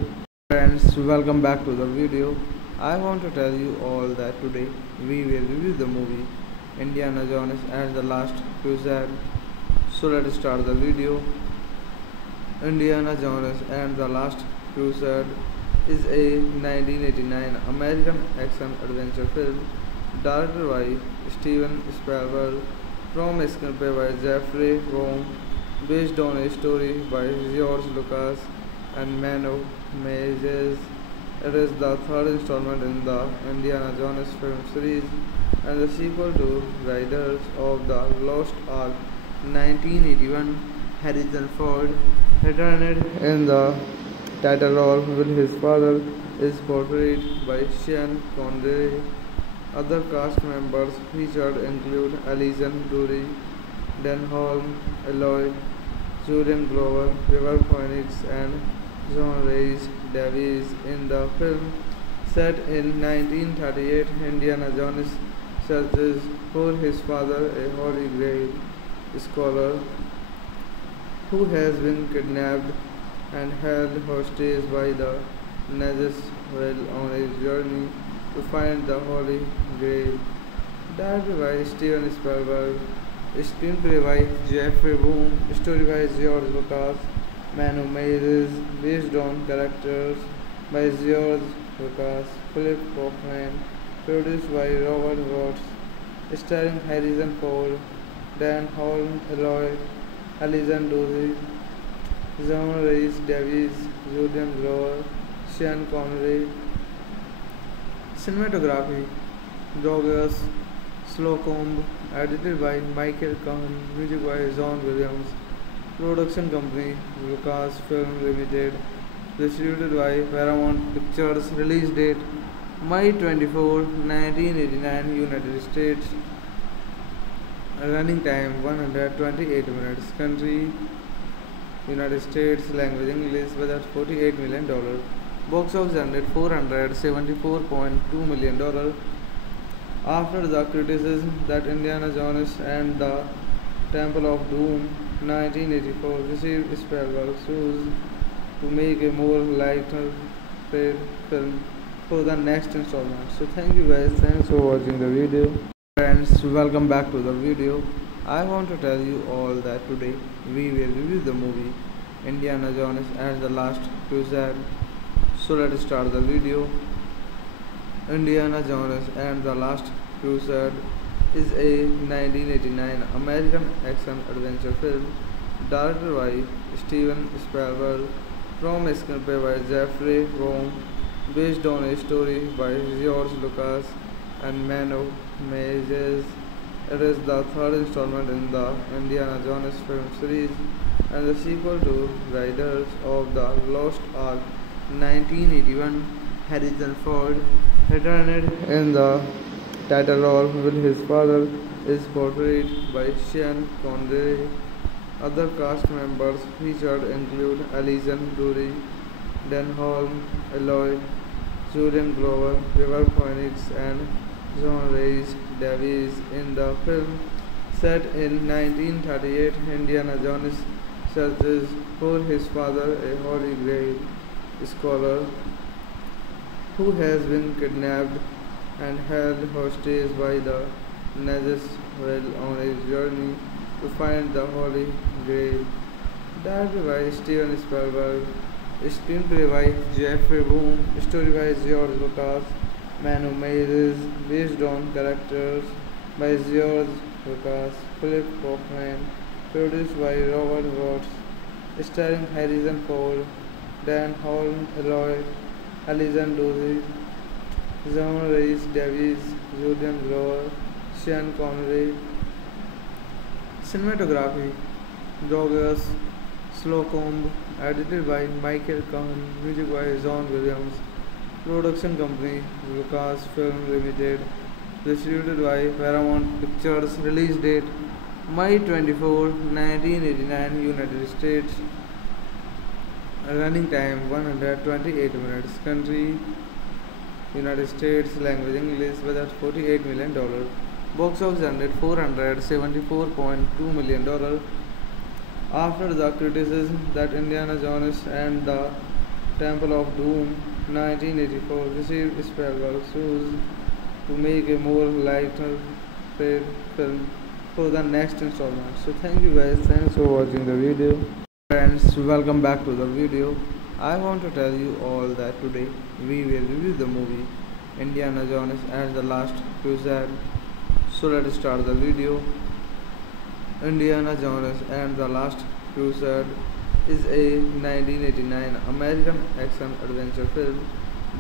Friends, welcome back to the video. I want to tell you all that today we will review the movie Indiana Jones and the Last Crusade. So let's start the video. Indiana Jones and the Last Crusade is a 1989 American action-adventure film directed by Steven Spielberg from a screenplay by Jeffrey Boone, based on a story by George Lucas and Mano Mezes. It is the third installment in the Indiana Jones film series and the sequel to Raiders of the Lost Ark. 1981, Harrison Ford returned in the title role while his father is portrayed by Sean Connery. Other cast members featured include Alison Brie, Dan Holm, Eloy, Julian Glover, River Phoenix, and John Rhys Davies. In the film, set in 1938, Indiana Jones searches for his father, a Holy Grail scholar who has been kidnapped and held hostage by the Nazis while on his journey to find the Holy Grail. Directed by Steven Spielberg, screenplay by Jeffrey Boone, story by George Lucas, Man Who Made is based on characters by George Lucas, Philip Kaufman, produced by Robert Watts, starring Harrison Ford, Dan Holm, Eloy, Alison Brie, John Rhys Davies, Julian Glover, Sean Connery. Cinematography Georges Slocumb, edited by Michael Kahn, music by John Williams, production company Lucasfilm Limited, distributed by Paramount Pictures, release date May 24, 1989, United States, running time 128 minutes, country United States, language English, budget $48 million, box office ended $474.2 million. After the criticism that Indiana Jones and the Temple of Doom 1984 received Spielberg sues to make a more lighter-footed film for the next installment. So thank you guys, thanks for watching the video. Friends, welcome back to the video. I want to tell you all that today we will review the movie Indiana Jones and the Last Crusade. So let's start the video. Indiana Jones and the Last Crusade is a 1989 American action-adventure film directed by Steven Spielberg, from a screenplay by Jeffrey Wong, based on a story by George Lucas and Mano Meijes. It is the third installment in the Indiana Jones film series and the sequel to Raiders of the Lost Ark. 1981, Harrison Ford returned in the title role while his father is portrayed by Sean Connery. Other cast members featured include Alison Brie, Dan Holm, Eloy, Julian Glover, River Phoenix, and John Rhys Davies. In the film, set in 1938, Indiana Jones searches for his father, a Holy Grail scholar who has been kidnapped and held hostage by the Nazis while on a journey to find the Holy Grail. Directed by Steven Spielberg, screenplay by Jeffrey Boom, story by George Lucas, Manu Meijes, based on characters by George Lucas, Philip Kaufman, produced by Robert Watts, starring Harrison Ford, Dan Holm, Eloy, Alison Brie, John Rhys Davies, Julian Glover, Sean Connery. Cinematography Georges Slocumb, edited by Michael Kahn, music by John Williams, production company Lucasfilm Limited, distributed by Paramount Pictures, release date May 24, 1989, United States, running time 128 minutes, country United States, language English, budget $48 million, box office earned $474.2 million. After the criticism that Indiana Jones and the Temple of Doom 1984 received Spielberg sues to make a more lighter-fare film for the next installment. So thank you guys, thanks for watching the video. Friends, welcome back to the video. I want to tell you all that today we will review the movie Indiana Jones and the Last Crusade. So let's start the video. Indiana Jones and the Last Crusade is a 1989 American action-adventure film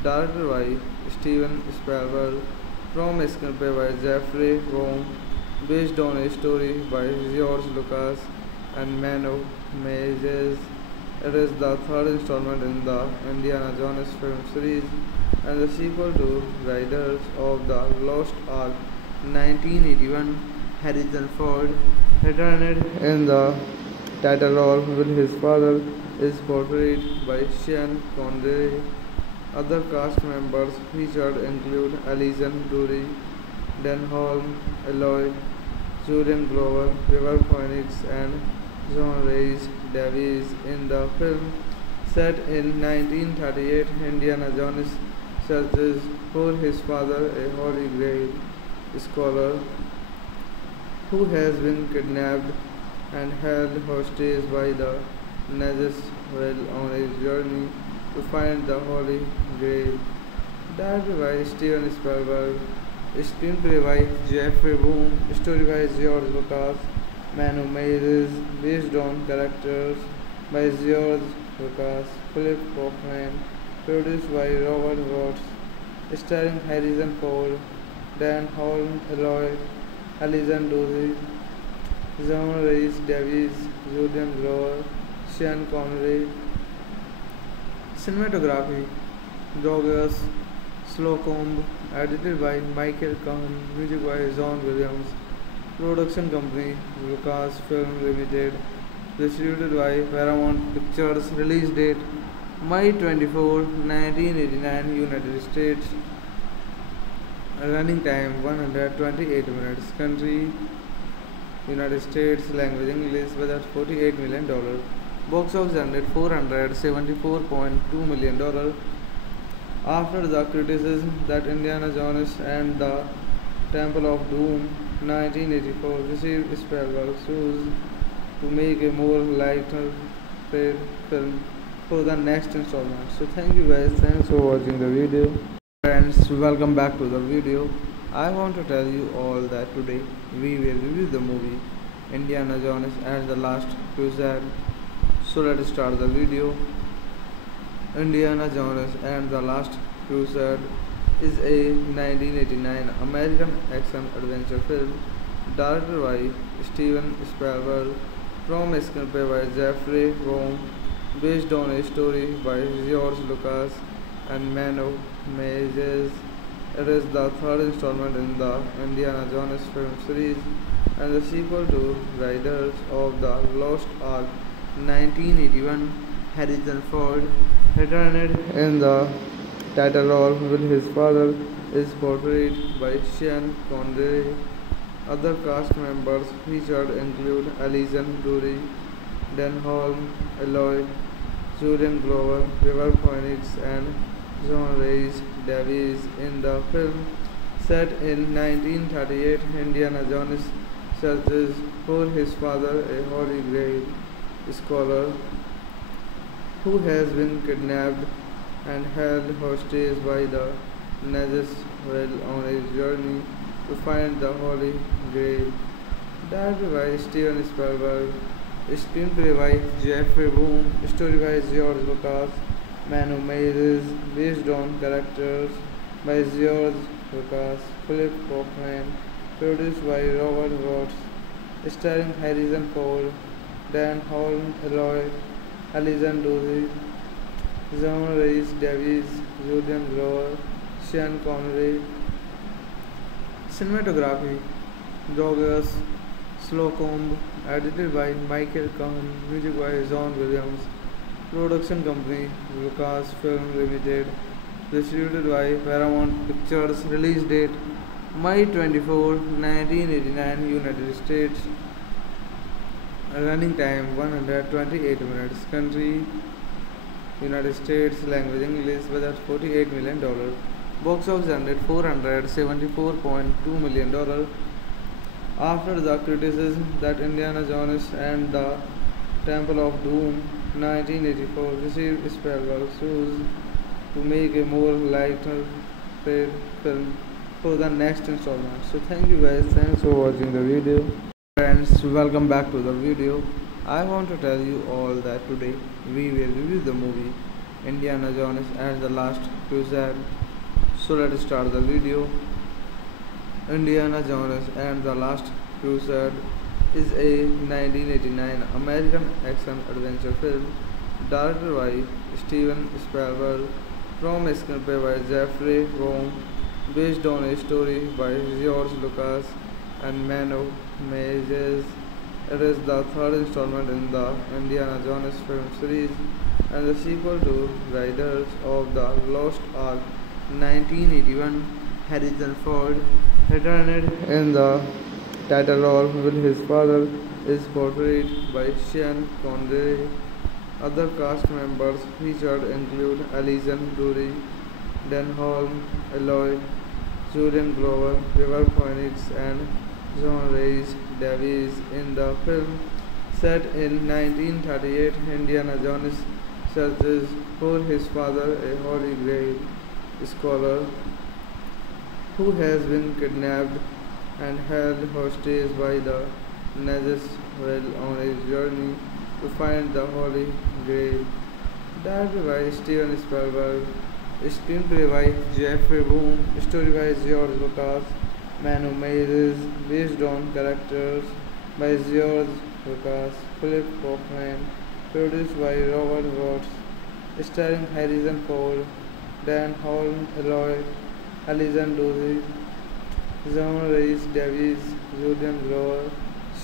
directed by Steven Spielberg, from a screenplay by Jeffrey Wong, based on a story by George Lucas and Mano Meijes. It is the third installment in the Indiana Jones film series and the sequel to Raiders of the Lost Ark. 1981, Harrison Ford returned in the title role while his father is portrayed by Sean Connery. Other cast members featured include Alison Brie, Dan Holm, Eloy, Julian Glover, River Phoenix, and John Rhys Davies. In the film, set in 1938, Indiana Jones searches for his father, a Holy Grail scholar who has been kidnapped and held hostage by the Nazis while on a journey to find the Holy Grail. Directed by Steven Spielberg, screenplay by Jeffrey Boom, story by George Lucas, Manu Meijes, based on characters by George Lucas, Philip Kaufman, produced by Robert Watts, starring Harrison Ford, Dan Holm, Eloy, Alison Brie, John Rhys Davies, Julian Glover, Sean Connery. Cinematography Georges Slocumb, edited by Michael Kahn, music by John Williams, production company Lucasfilm Limited, distributed by Paramount Pictures, release date May 24, 1989, United States, running time 128 minutes, country United States, language English, budget $48 million, box office earned $474.2 million. After the criticism that Indiana Jones and the Temple of Doom 1984 received Spielberg sues to make a more lighter-fare film for the next installment. So thank you guys, thanks for watching the video. Friends, welcome back to the video. I want to tell you all that today we will review the movie Indiana Jones and the Last Crusade. So let's start the video. Indiana Jones and the Last Crusade is a 1989 American action adventure film directed by Steven Spielberg from a screenplay by Jeffrey Wong, based on a story by George Lucas and Mano Meijes. It is the third installment in the Indiana Jones film series and the sequel to Raiders of the Lost Ark. 1981, Harrison Ford returned in the title role with his father is portrayed by Sean Connery. Other cast members featured include Alison Dury, Dan Holm, Eloy, Julian Glover, River Phoenix, and John Rhys Davies. In the film, set in 1938, Indiana Jones searches for his father, a Holy Grail scholar who has been kidnapped and held hostage by the Nazis while on a journey to find the Holy Grail. Directed by Steven Spielberg, screenplay by Jeffrey Boom, story by George Lucas, Manu Meijes, based on characters by George Lucas, Philip Kaufman, produced by Robert Watts, starring Harrison Ford, Dan Holm, Eloy, Alison Dury, John Rhys Davies, Julian Glover, Sean Connery. Cinematography Georges Slocumb, edited by Michael Kahn, music by John Williams, production company Lucasfilm Limited, distributed by Paramount Pictures, release date May 24, 1989, United States, running time 128 minutes, country United States, language English, budget $48 million, box office generate $474.2 million. After the criticism that Indiana Jones and the Temple of Doom 1984 received, Spielberg chose to make a more lighter-weight film for the next installment. So thank you guys, thanks for watching the video. Friends, welcome back to the video. I want to tell you all that today we will review the movie Indiana Jones and the Last Crusade. So let's start the video. Indiana Jones and the Last Crusade is a 1989 American action adventure film directed by Steven Spielberg from a screenplay by Jeffrey Wong, based on a story by George Lucas and Mano Meijes. It is the third installment in the Indiana Jones film series and the sequel to Raiders of the Lost Ark. 1981, Harrison Ford returned in the title role with his father is portrayed by Sean Connery. Other cast members featured include Alison Dury, Dan Holm, Eloy, Julian Glover, River Phoenix, and John Rhys Davies. In the film, set in 1938, Indiana Jones searches for his father, a Holy Grail scholar who has been kidnapped and held hostage by the Nazis while on a journey to find the Holy Grail. Directed by Steven Spielberg, screenplay by Jeffrey Boom, story by George Lucas, Manu Meijes, based on characters by George Lucas, Philip Kaufman, produced by Robert Watts, starring Harrison Ford, Dan Holm, Eloy, Alison Dury, John Rhys Davies, Julian Glover,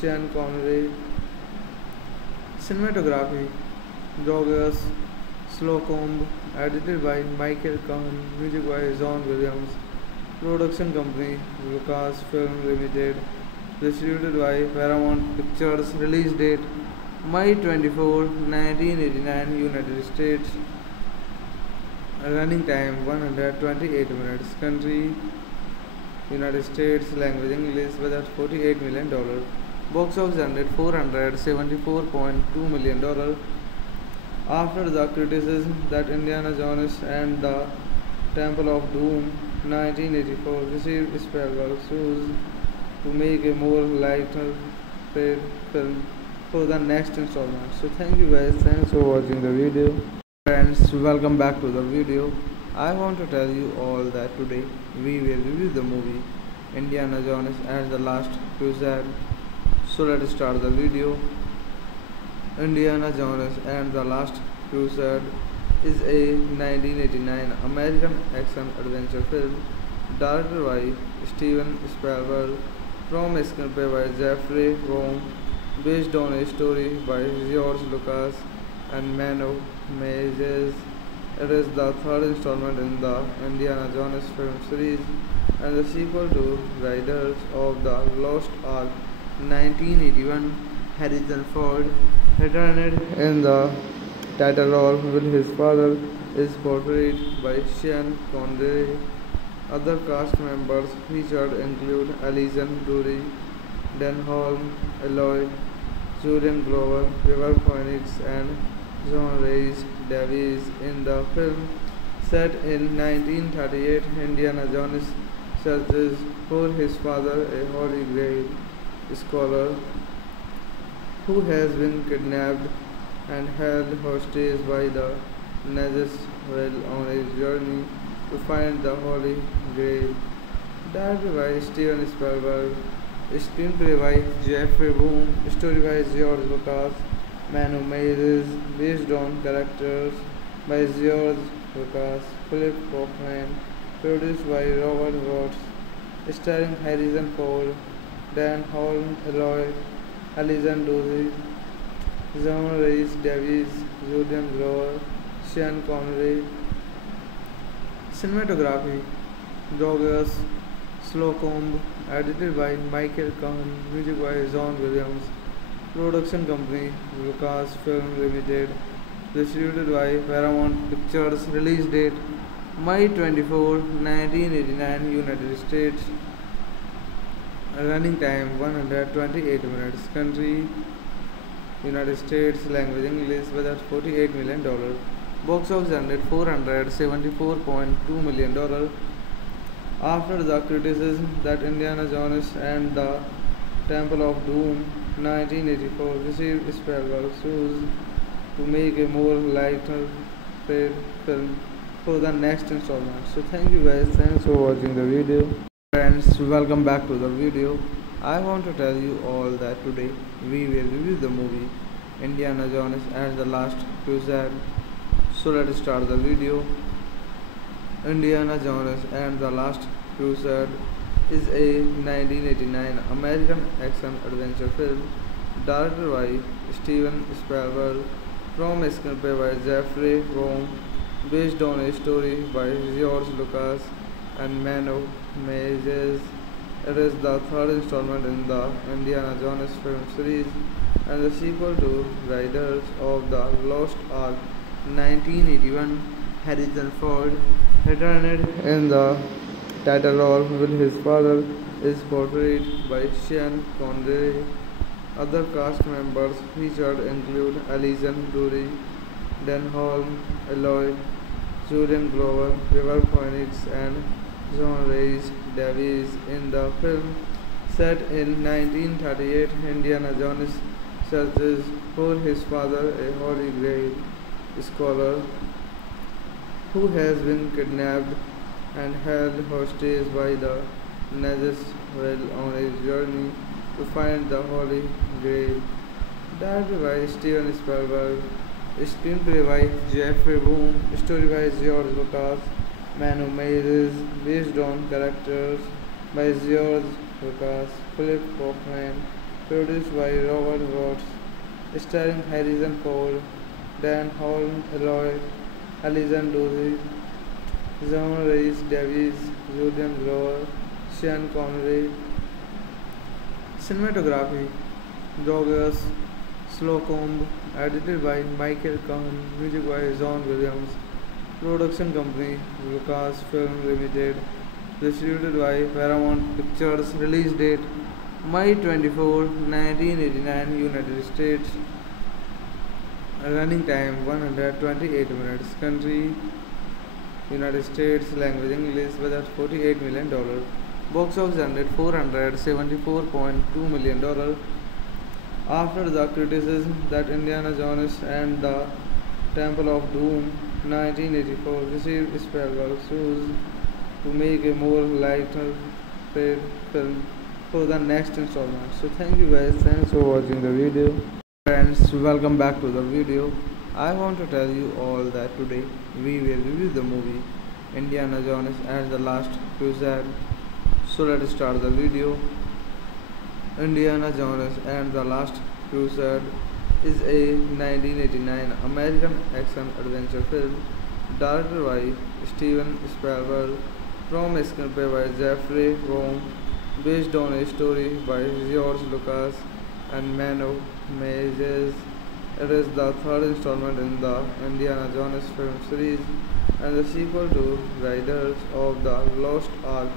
Sean Connery. Cinematography Georges Slocumb, edited by Michael Kahn, music by John Williams, production company Lucasfilm Limited, distributed by Paramount Pictures, release date May 24, 1989, United States, running time 128 minutes, country United States, language English, budget $48 million, box office generate $474.2 million. After the criticism that Indiana Jones and the Temple of Doom 1984 received, Spielberg chose to make a more lighter paid film for the next installment. So thank you guys, thanks for watching the video. Friends, welcome back to the video. I want to tell you all that today we will review the movie Indiana Jones and the Last Crusade. So let's start the video. Indiana Jones and the Last Crusade is a 1989 American action-adventure film directed by Steven Spielberg from a screenplay by Jeffrey Wong, based on a story by George Lucas and Mano Meijes. It is the third installment in the Indiana Jones film series and the sequel to Raiders of the Lost Ark. 1981, Harrison Ford returned in the title role while his father is portrayed by Sean Connery. Other cast members featured include Alison Brie, Dan Holm, Eloy, Julian Glover, River Phoenix, and John Rhys Davies. In the film, set in 1938, Indiana Jones searches for his father, a Holy Grail scholar who has been kidnapped and held hostage by the Nazis while on a journey to find the Holy Grail. Directed by Steven Spielberg, screenplay by Jeffrey Boom, story by George Lucas, Mano Meijes, based on characters by George Lucas, Philip Kaufman, produced by Robert Watts, starring Harrison Ford, Dan Holm, Eloy, Alison Brie, John Rhys Davies, Julian Glover, Sean Connery. Cinematography: Georges Slocumb, edited by Michael Kahn, music by John Williams. Production company Lucasfilm Limited, distributed by Paramount Pictures. Release date May 24, 1989, United States. Running time 128 minutes. Country United States. Language English. Budget $48 million. Box office earned $474.2 million. After the criticism that Indiana Jones and the Temple of Doom 1984 received, Spielberg chose to make a more lighter-paid film for the next installment. So thank you guys, thanks for watching the video. Friends, welcome back to the video. I want to tell you all that today we will review the movie Indiana Jones and the Last Crusade. So let's start the video. Indiana Jones and the Last Crusade is a 1989 American action-adventure film directed by Steven Spielberg from a screenplay by Jeffrey Wong, based on a story by George Lucas and Mano Meijes. It is the third installment in the Indiana Jones film series and the sequel to Raiders of the Lost Ark. 1981, Harrison Ford returned in the title role while his father is portrayed by Sean Connery. Other cast members featured include Alison Brie, Dan Holm, Eloy, Julian Glover, River Phoenix, and John Rhys Davies. In the film, set in 1938, Indiana Jones searches for his father, a Holy Grail scholar who has been kidnapped and held hostage by the Nazis while on a journey to find the Holy Grail. Directed by Steven Spielberg, screenplay by Jeffrey Boom, story by George Lucas, Mano Meijes, based on characters by George Lucas, Philip Kaufman, produced by Robert Watts, starring Harrison Ford, Dan Holm, Eloy, Alison Brie, John Rhys Davies, Julian Glover, Sean Connery. Cinematography: Georges Slocumb, edited by Michael Kahn, music by John Williams. Production company Lucasfilm Limited, distributed by Paramount Pictures. Release date May 24, 1989, United States. Running time 128 minutes. Country United States. Language English. Budget $48 million. Box office earned $474.2 million. After the criticism that Indiana Jones and the Temple of Doom 1984 received Spielberg's choice to make a more lighter-fed film for the next installment. So thank you guys, thanks for watching the video. Friends, welcome back to the video. I want to tell you all that today we will review the movie Indiana Jones and the Last Crusade. So let's start the video. Indiana Jones and the Last Crusade is a 1989 American action-adventure film directed by Steven Spielberg from a screenplay by Jeffrey Wong, based on a story by George Lucas and Mano Meijes. It is the third installment in the Indiana Jones film series and the sequel to Raiders of the Lost Ark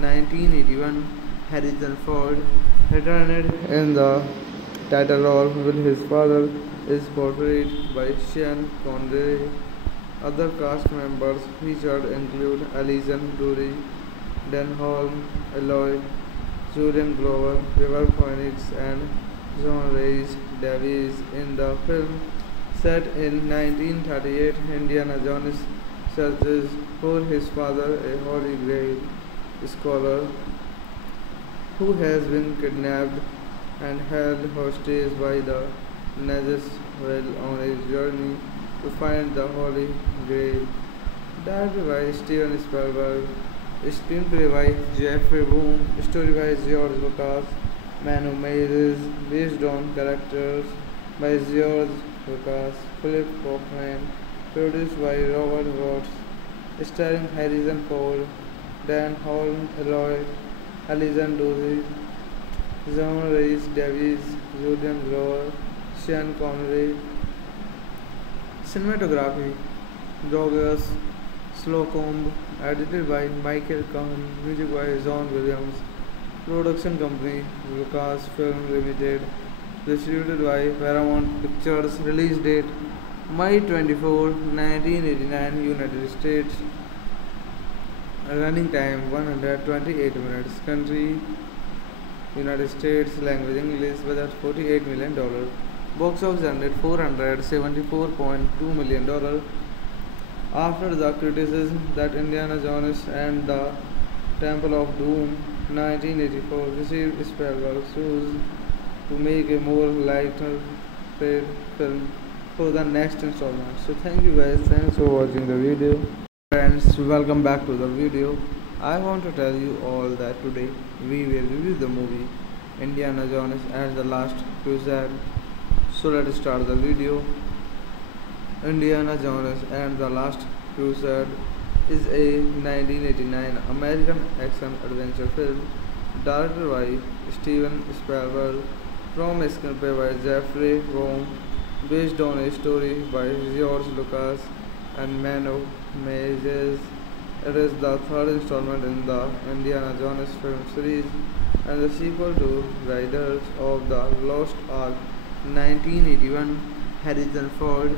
1981. Harrison Ford returned in the title role while his father is portrayed by Sean Connery. Other cast members featured include Alison Brie, Dan Holm, Eloy, Julian Glover, River Phoenix, and John Rhys Davies. In the film, set in 1938, Indiana Jones searches for his father, a Holy Grail scholar who has been kidnapped and held hostage by the Nazis while on a journey to find the Holy Grail. Directed by Steven Spielberg, screenplay by Jeffrey Boom, story by George Lucas, Mano Meijes, based on characters by George Lucas, Philip Kaufman, produced by Robert Watts, starring Harrison Ford, Dan Holm, Eloy, Alison Brie, John Rhys Davies, Julian Glover, Sean Connery. Cinematography Georges Slocumb, edited by Michael Kahn, music by John Williams. Production company Lucasfilm Limited, distributed by Paramount Pictures. Release date May 24, 1989, United States. Running time 128 minutes. Country United States. Language English. Budget $48 million. Box office earned $474.2 million. After the criticism that Indiana Jones and the Temple of Doom 1984 received Spielberg's choice to make a more lighter-fed film for the next installment. So thank you guys, thanks for watching the video. Friends, welcome back to the video. I want to tell you all that today we will review the movie Indiana Jones and the Last Crusade. So let's start the video. Indiana Jones and the Last Crusade is a 1989 American action-adventure film directed by Steven Spielberg from a screenplay by Jeffrey Wong, based on a story by George Lucas and Mano Meijes. It is the third installment in the Indiana Jones film series and the sequel to Raiders of the Lost Ark 1981. Harrison Ford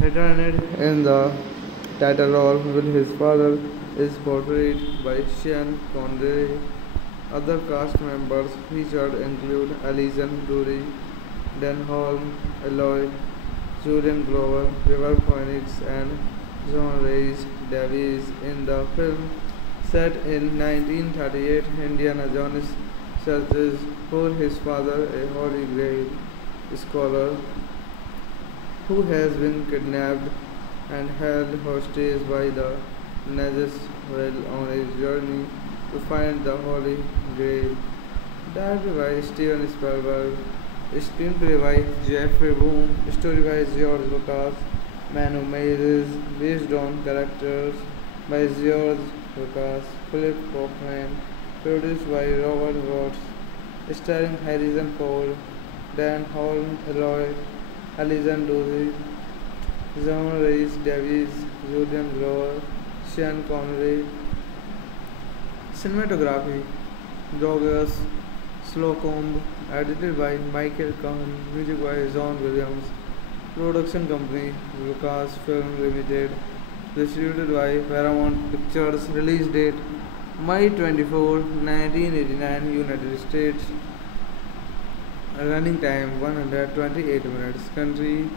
returned in the title role while his father is portrayed by Sean Connery. Other cast members featured include Alison Brie, Dan Holm, Eloy, Julian Glover, River Phoenix, and John Rhys Davies. In the film, set in 1938, Indiana Jones searches for his father, a Holy Grail scholar who has been kidnapped and held hostage by the Nazis while on a journey to find the Holy Grail. Directed by Steven Spielberg, screenplay by Jeffrey Boom, story by George Lucas, Mano Meijes, based on characters by George Lucas, Philip Kaufman, produced by Robert Watts, starring Harrison Ford, Dan Holm, Eloy, Alison Brie, John Rhys Davies, Julian Glover, Sean Connery. Cinematography Georges Slocumb, edited by Michael Kahn, music by John Williams. Production company Lucasfilm Limited, distributed by Paramount Pictures. Release date May 24, 1989, United States. Running time 128 minutes. Country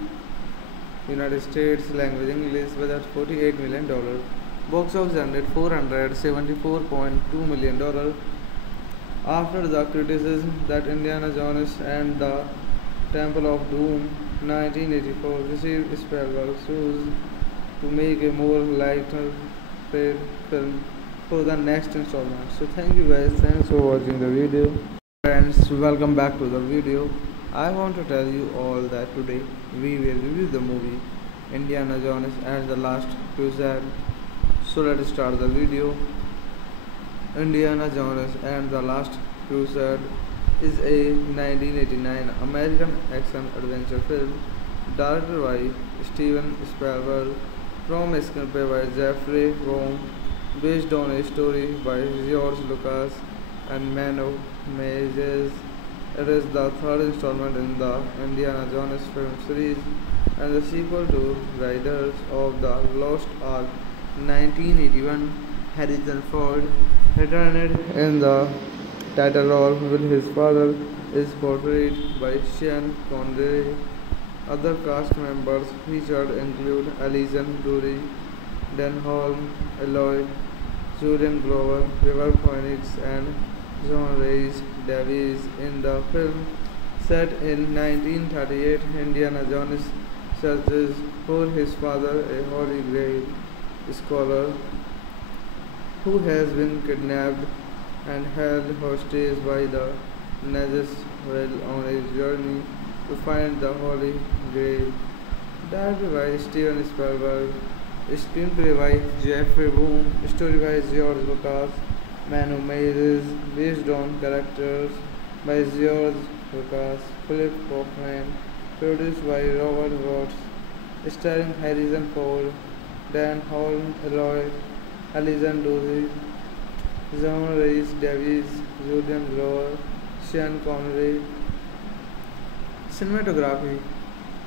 United States. Language English. Budget $48 million. Box office ended $474.2 million. After the criticism that Indiana Jones and the Temple of Doom 1984 received Spielberg's sues to make a more lighter-footed film for the next installment. So thank you guys, thanks for watching the video. Friends, welcome back to the video. I want to tell you all that today we will review the movie Indiana Jones and the Last Crusade. So let's start the video. Indiana Jones and the Last Crusade is a 1989 American action-adventure film directed by Steven Spielberg from a screenplay by Jeffrey Wong, based on a story by George Lucas and Mano Meijes. It is the third installment in the Indiana Jones film series and the sequel to Raiders of the Lost Ark 1981. Harrison Ford returned in the title role while his father is portrayed by Sean Connery. Other cast members featured include Alison Brie, Denholm, Eloy, Julian Glover, River Phoenix, and John Rhys Davies. In the film, set in 1938, Indiana Jones searches for his father, a Holy Grail scholar who has been kidnapped and held hostage by the Nazis while on a journey to find the Holy Grail. Directed by Steven Spielberg, screenplay by Jeffrey Boom, story by George Lucas, Mano Meijes, based on characters by George Lucas, Philip Kaufman, produced by Robert Watts, starring Harrison Ford, Dan Holm, Eloy, Alison Brie, John Rhys Davies, Julian Glover, Sean Connery. Cinematography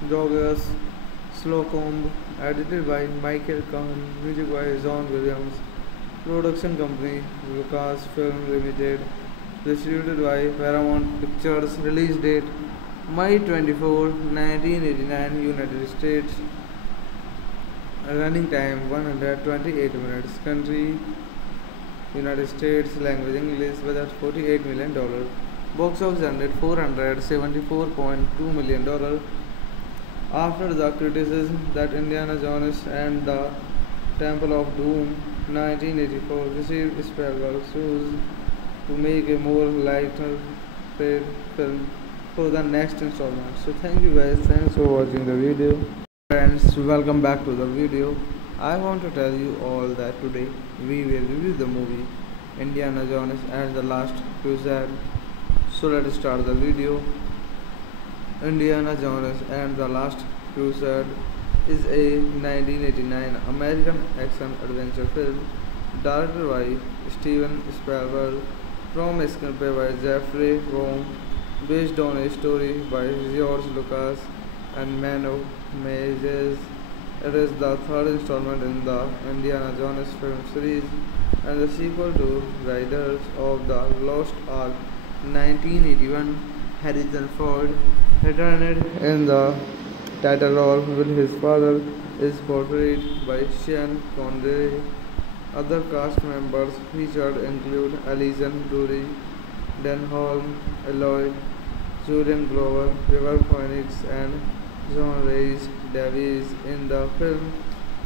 Georges Slocumb, edited by Michael Kahn, music by John Williams. Production company Lucasfilm Limited, distributed by Paramount Pictures. Release date May 24, 1989, United States. Running time 128 minutes. Country United States. Language English. Budget $48 million. Box office ended $474.2 million. After the criticism that Indiana Jones and the Temple of Doom 1984 received Spielberg's sues to make a more lighter-footed film for the next installment. So thank you guys, thanks for watching the video. Friends, welcome back to the video. I want to tell you all that today we will review the movie Indiana Jones and the Last Crusade. So let's start the video. Indiana Jones and the Last Crusade is a 1989 American action-adventure film directed by Steven Spielberg from a screenplay by Jeffrey Wong, based on a story by George Lucas and Mano Meijes. It is the third installment in the Indiana Jones film series and the sequel to Raiders of the Lost Ark 1981. Harrison Ford returned in the title role while his father is portrayed by Sean Connery. Other cast members featured include Alison Brie, Denholm, Eloy, Julian Glover, River Phoenix, and John Rhys Davies. In the film,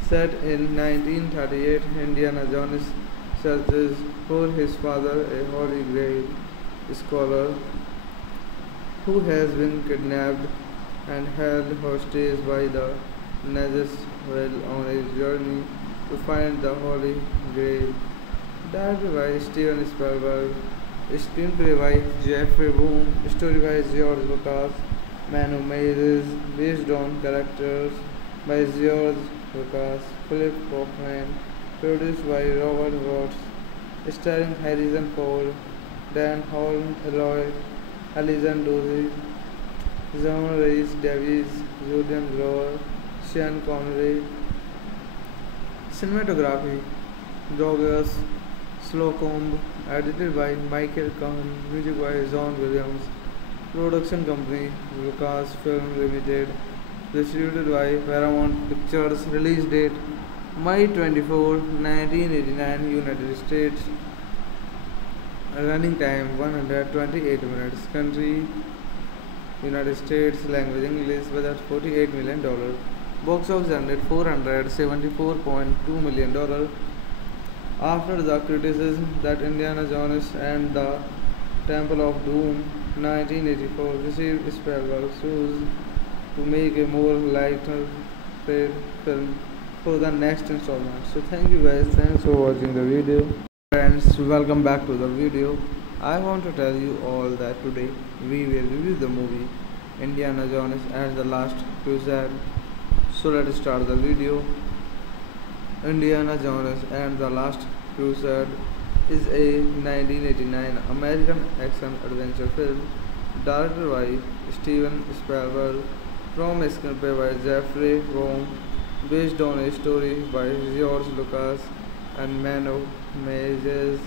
set in 1938, Indiana Jones searches for his father, a Holy Grail scholar who has been kidnapped and held hostage by the Nazis while on a journey to find the Holy Grail. Directed by Steven Spielberg, screenplay by Jeffrey Boom, story by George Lucas, Mano Meijes, based on characters by George Lucas, Philip Kaufman, produced by Robert Watts, starring Harrison Ford, Dan Holm, Eloy, Alison Brie, John Rhys Davies, Julian Glover, Sean Connery. Cinematography Georges Slocumb, edited by Michael Kahn, music by John Williams. Production company Lucasfilm Limited. Distributed by Paramount Pictures. Release date May 24, 1989, United States. Running time 128 minutes. Country United States. Language English. Budget $48 million. Box office earned $474.2 million. After the criticism that Indiana Jones and the Temple of Doom 1984 received Spielberg sues to make a more lighter-footed film for the next installment. So thank you guys, thanks for watching the video. Friends, welcome back to the video. I want to tell you all that today we will review the movie Indiana Jones and the Last Crusade. So let's start the video. Indiana Jones and the Last Crusade is a 1989 American action-adventure film directed by Steven Spielberg from a screenplay by Jeffrey Wong, based on a story by George Lucas and Mano Meijes.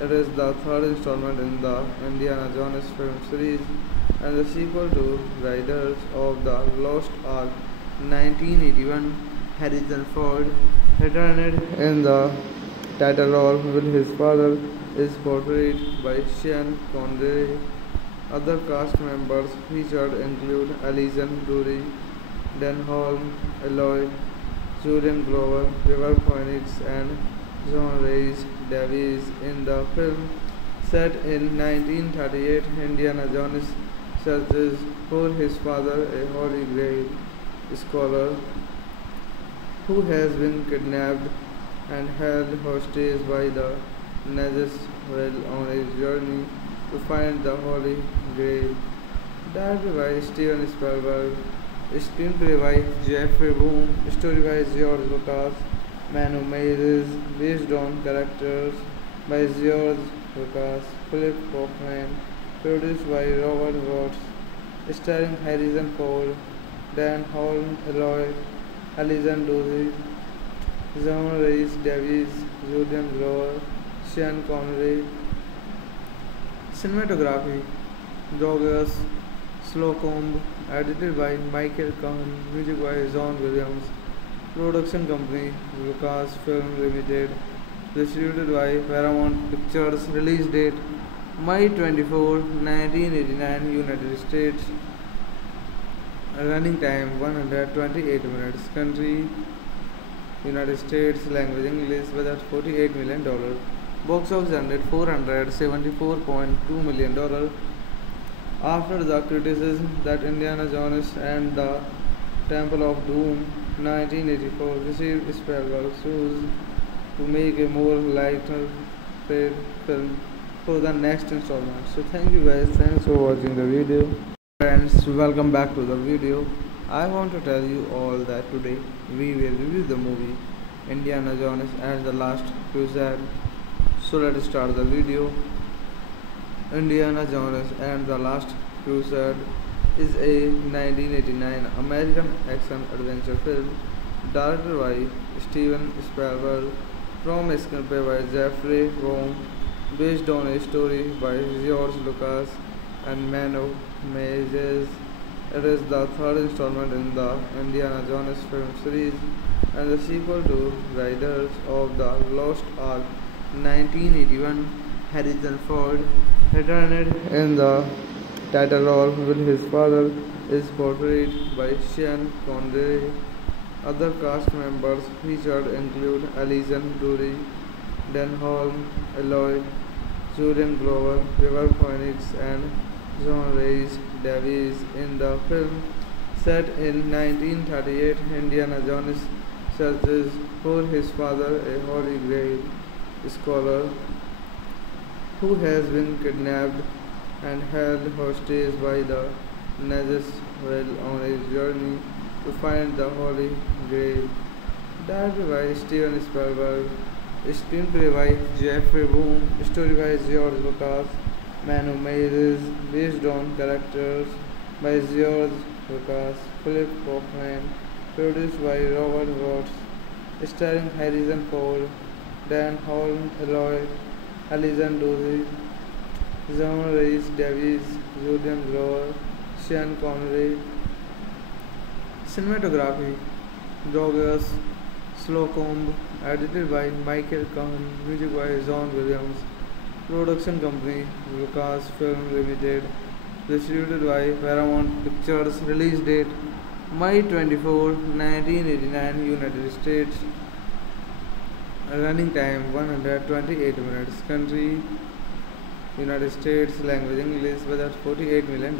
It is the third installment in the Indiana Jones film series and the sequel to Raiders of the Lost Ark 1981. Harrison Ford returned in the title role while his father is portrayed by Sean Connery. Other cast members featured include Alison Brie, Dan Holm, Eloy, Julian Glover, River Phoenix, and John Rhys Davies. In the film, set in 1938, Indiana Jones searches for his father, a Holy Grail scholar who has been kidnapped and held hostage by the Nazis while on a journey to find the Holy Grail. Directed by Steven Spielberg, screenplay by Jeffrey Boom, story by George Lucas, Mano Meijes, based on characters by George Lucas, Philip Kaufman, produced by Robert Watts, starring Harrison Ford, Dan Holm, Eloy, Alison Brie, John Rhys Davies, Julian Glover, Sean Connery. Cinematography Georges Slocumb, edited by Michael Kahn, music by John Williams. Production company Lucasfilm Limited. Distributed by Paramount Pictures. Release date May 24, 1989, United States. Running time 128 minutes. Country United States. Language English. Budget $48 million. Box office earned $474.2 million. After the criticism that Indiana Jones and the Temple of Doom 1984 received Spielberg sues to make a more lighter-footed film for the next installment. So thank you guys, thanks for watching the video. Friends, welcome back to the video. I want to tell you all that today we will review the movie Indiana Jones and the Last Crusade. So let's start the video. Indiana Jones and the Last Crusade is a 1989 American action-adventure film directed by Steven Spielberg from a screenplay by Jeffrey Wong, based on a story by George Lucas and Mano Meijes. It is the third installment in the Indiana Jones film series and the sequel to Raiders of the Lost Ark 1981. Harrison Ford returned in the title role while his father is portrayed by Sean Connery. Other cast members featured include Alison Brie, Dan Holm, Eloy, Julian Glover, River Phoenix, and John Rhys Davies. In the film, set in 1938, Indiana Jones searches for his father, a Holy Grail scholar who has been kidnapped and held hostage by the Nazis while on a journey to find the Holy Grail. Directed by Steven Spielberg, screenplay by Jeffrey Boom, story by George Lucas, Mano Meijes, based on characters by George Lucas, Philip Kaufman, produced by Robert Watts, starring Harrison Ford, Dan Holm, Eloy, Alison Brie, John Rhys Davies, Julian Glover, Sean Connery. Cinematography Georges Slocumb, edited by Michael Kahn, music by John Williams. Production company Lucasfilm Limited, distributed by Paramount Pictures. Release date May 24, 1989, United States. Running time 128 minutes. Country United States. Language English. Budget $48 million.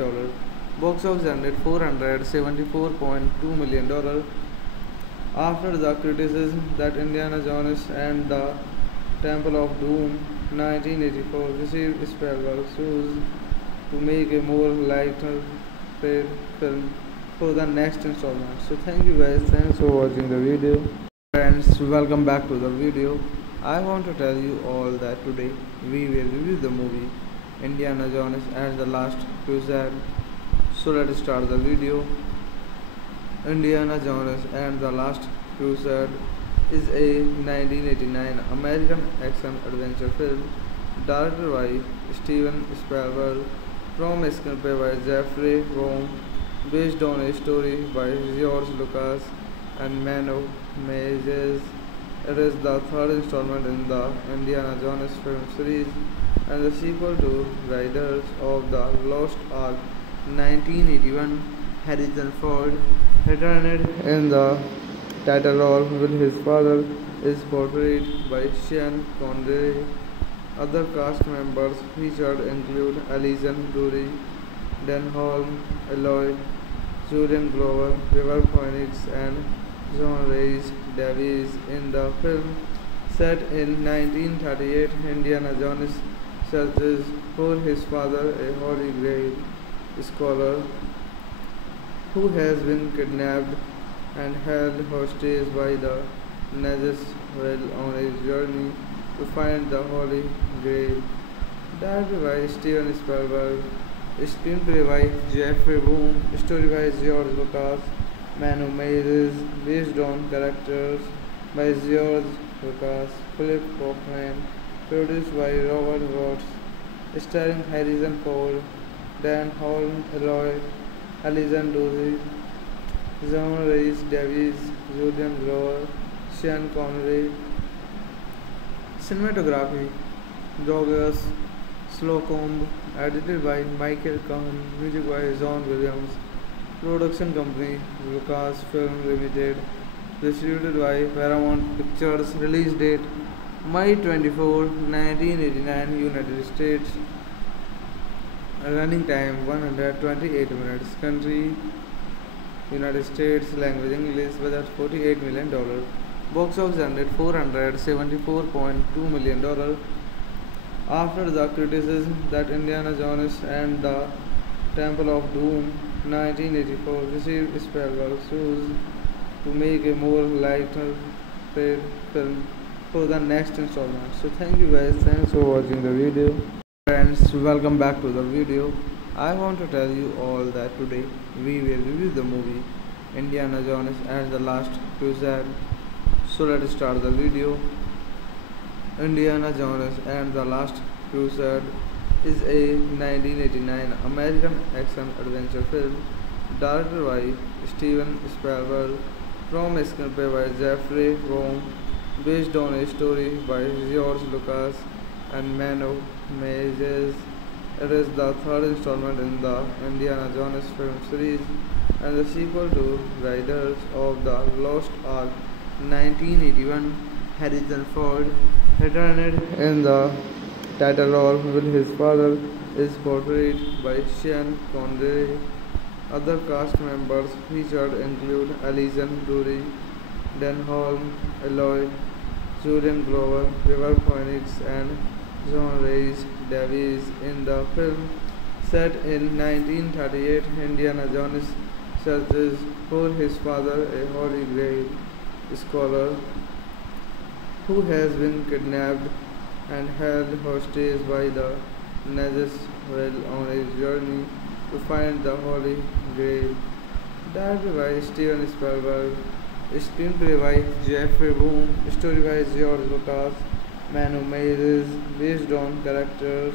Box office earned $474.2 million. After the criticism that Indiana Jones and the Temple of Doom 1984 received Spielberg's choice to make a more lighter-footed film for the next installment. So thank you guys, thanks for watching the video. Friends, welcome back to the video. I want to tell you all that today we will review the movie Indiana Jones and the Last Crusade. So let's start the video. Indiana Jones and the Last Crusade is a 1989 American action-adventure film directed by Steven Spielberg from a screenplay by Jeffrey Romm, based on a story by George Lucas and Mano Meijes. It is the third installment in the Indiana Jones film series and the sequel to Raiders of the Lost Ark 1981. Harrison Ford returned in the title role while his father is portrayed by Sean Connery. Other cast members featured include Alison Brie, Dan Holm, Eloy, Julian Glover, River Phoenix, and John Rhys Davies. In the film, set in 1938, Indiana Jones searches for his father, a Holy Grail scholar who has been kidnapped and held hostage by the Nazis while on a journey to find the Holy Grail. Directed by Steven Spielberg, screenplay by Jeffrey Romm, story by George Lucas, Mano Meijes, based on characters by George Lucas, Philip Kaufman, produced by Robert Watts, starring Harrison Ford, Dan Holm, Eloy, Alison Brie, John Rhys Davies, Julian Glover, Sean Connery. Cinematography Georges Slocumb, edited by Michael Kahn, music by John Williams. Production company Lucasfilm Limited, distributed by Paramount Pictures. Release date May 24, 1989, United States. Running time 128 minutes. Country United States. Language English. Budget $48 million. Box office earned $474.2 million. After the criticism that Indiana Jones and the Temple of Doom 1984 received Spielberg's choice to make a more lighter-footed film for the next installment. So thank you guys, thanks for watching the video. Friends, welcome back to the video. I want to tell you all that today we will review the movie Indiana Jones and the Last Crusade. So let's start the video. Indiana Jones and the Last Crusade is a 1989 American action-adventure film directed by Steven Spielberg from a screenplay by Jeffrey Romm, based on a story by George Lucas and Mano Meijes. It is the third installment in the Indiana Jones film series and the sequel to Raiders of the Lost Ark 1981. Harrison Ford returned in the title role while his father is portrayed by Sean Connery. Other cast members featured include Alison Brie, Dan Holm, Eloy, Julian Glover, River Phoenix, and John Rhys Davies. In the film, set in 1938, Indiana Jones searches for his father, a Holy Grail scholar who has been kidnapped and held hostage by the Nazis while on a journey to find the Holy Grail. Directed by Steven Spielberg, screenplay by Jeffrey Romm, story by George Lucas, Mano Meijes, based on characters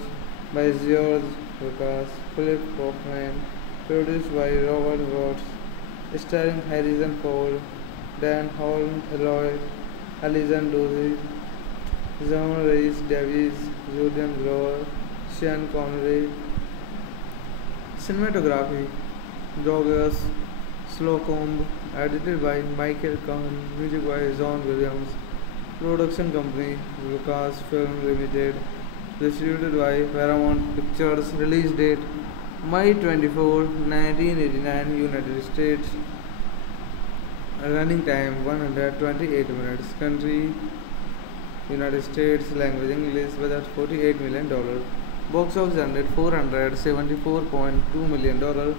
by George Lucas, Philip Kaufman, produced by Robert Watts, starring Harrison Ford, Dan Holm, Eloy, Alison Dozy, John Rhys Davies, Julian Glover, Sean Connery. Cinematography Georges Slocumb, edited by Michael Kahn, music by John Williams, production company Lucasfilm Limited, distributed by Paramount Pictures, release date May 24, 1989, United States, running time 128 minutes, country United States, language English, budget $48 million, box office ended $474.2 million.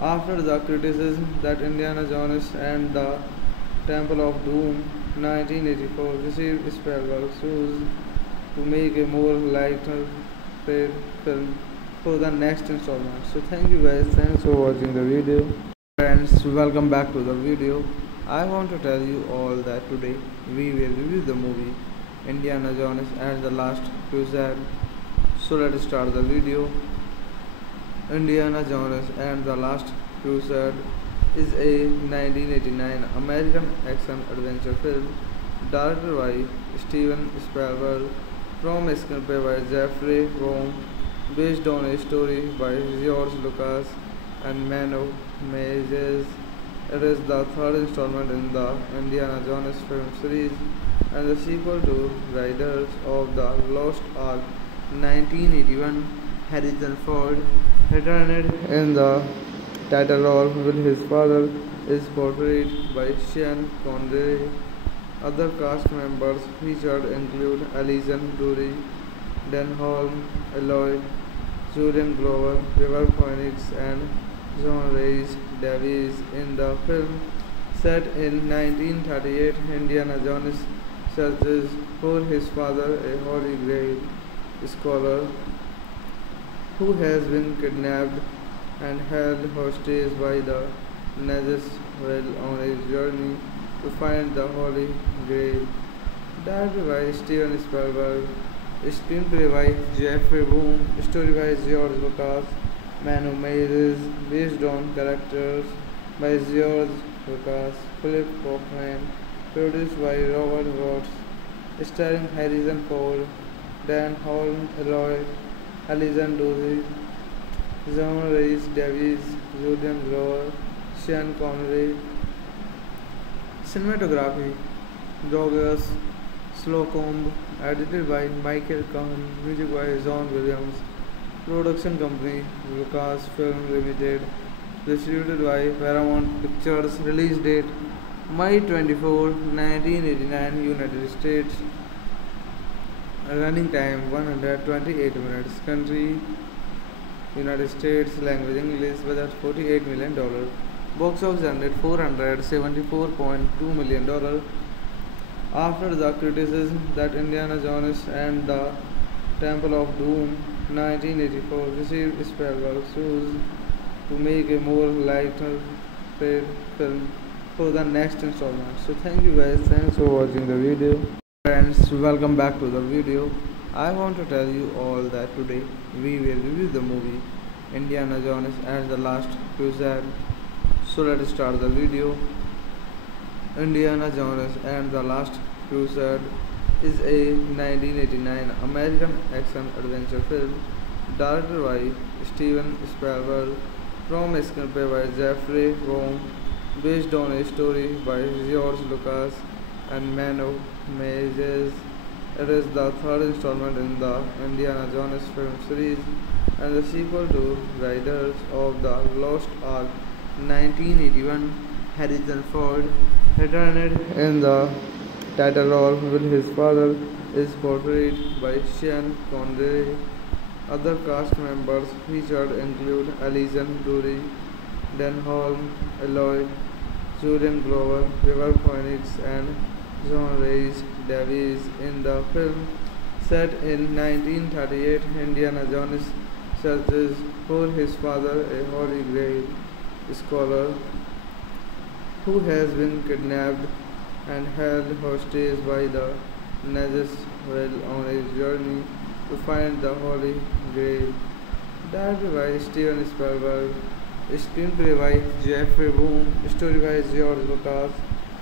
After the criticism that Indiana Jones and the Temple of Doom 1984 received Spielberg's choice to make a more lighter-footed film for the next installment. So thank you guys, thanks for watching the video. Friends, welcome back to the video. I want to tell you all that today we will review the movie Indiana Jones and the Last Crusade. So let's start the video. Indiana Jones and the Last Crusade is a 1989 American action-adventure film directed by Steven Spielberg from a screenplay by Jeffrey Room, based on a story by George Lucas and Mano Meijes. It is the third installment in the Indiana Jones film series and the sequel to Raiders of the Lost Ark 1981. Harrison Ford returned in the title role with his father is portrayed by Sean Connery. Other cast members featured include Alison Dory, Dan Holm, Eloy, Julian Glover, River Phoenix, and John Rhys Davies. In the film, set in 1938, Indiana Jones searches for his father, a Holy Grail scholar who has been kidnapped and held hostage by the Nazis while on a journey to find the Holy Grail. Directed by Steven Spielberg, screenplay by Jeffrey Boom, story by George Lucas, Mano Meijes, based on characters by George Lucas, Philip Kaufman, produced by Robert Watts, starring Harrison Ford, Dan Holm, Eloy, Alison Dozy, John Rhys Davies, Julian Glover, Sean Connery. Cinematography Georges Slocumb, edited by Michael Kahn, music by John Williams, production company Lucasfilm Limited, distributed by Paramount Pictures, release date May 24, 1989, United States, running time 128 minutes, country United States, language English, budget $48 million, box office ended $474.2 million. After the criticism that Indiana Jones and the Temple of Doom 1984 received Spielberg's choice to make a more lighter-footed film for the next installment. So thank you guys, thanks for watching the video. Friends, welcome back to the video. I want to tell you all that today we will review the movie Indiana Jones and the Last Crusade. So let's start the video. Indiana Jones and the Last Crusade is a 1989 American action-adventure film directed by Steven Spielberg from a screenplay by Jeffrey Room, based on a story by George Lucas and Mano Meijes. It is the third installment in the Indiana Jones film series and the sequel to Raiders of the Lost Ark 1981. Harrison Ford returned in the title role with his father is portrayed by Sean Connery. Other cast members featured include Alison Dory, Dan Holm, Eloy, Julian Glover, River Phoenix, and John Rhys Davies. In the film, set in 1938, Indiana Jones searches for his father, a Holy Grail scholar who has been kidnapped and held hostage by the Nazis while on a journey to find the Holy Grail. Directed by Steven Spielberg, screenplay by Jeffrey Boone, story by George Lucas,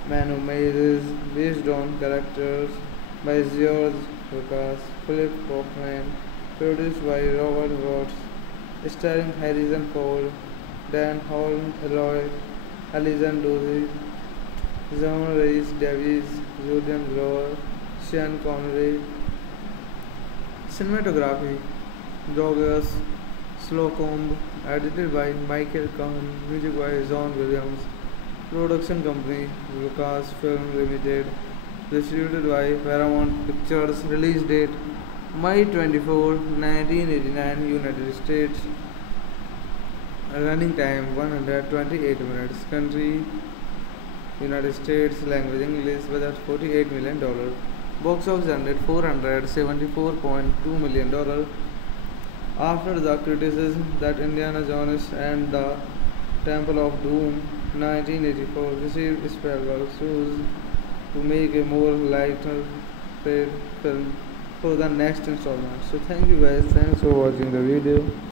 Man Who Made is based on characters by George Lucas, Philip Kaufman, produced by Robert Watts, starring Harrison Ford, Dan Holm, Eloy, Alison Dozy, John Rhys Davies, Julian Glover, Sean Connery. Cinematography Georges Slocumb, edited by Michael Kahn, music by John Williams, production company Lucasfilm Limited, distributed by Paramount Pictures, release date May 24, 1989, United States, running time 128 minutes, country United States, language English, budget $48 million, box office ended $474.2 million. After the criticism that Indiana Jones and the Temple of Doom 1984 received Spielberg chose to make a more lighter film for the next installment. So thank you guys, thanks for watching the video.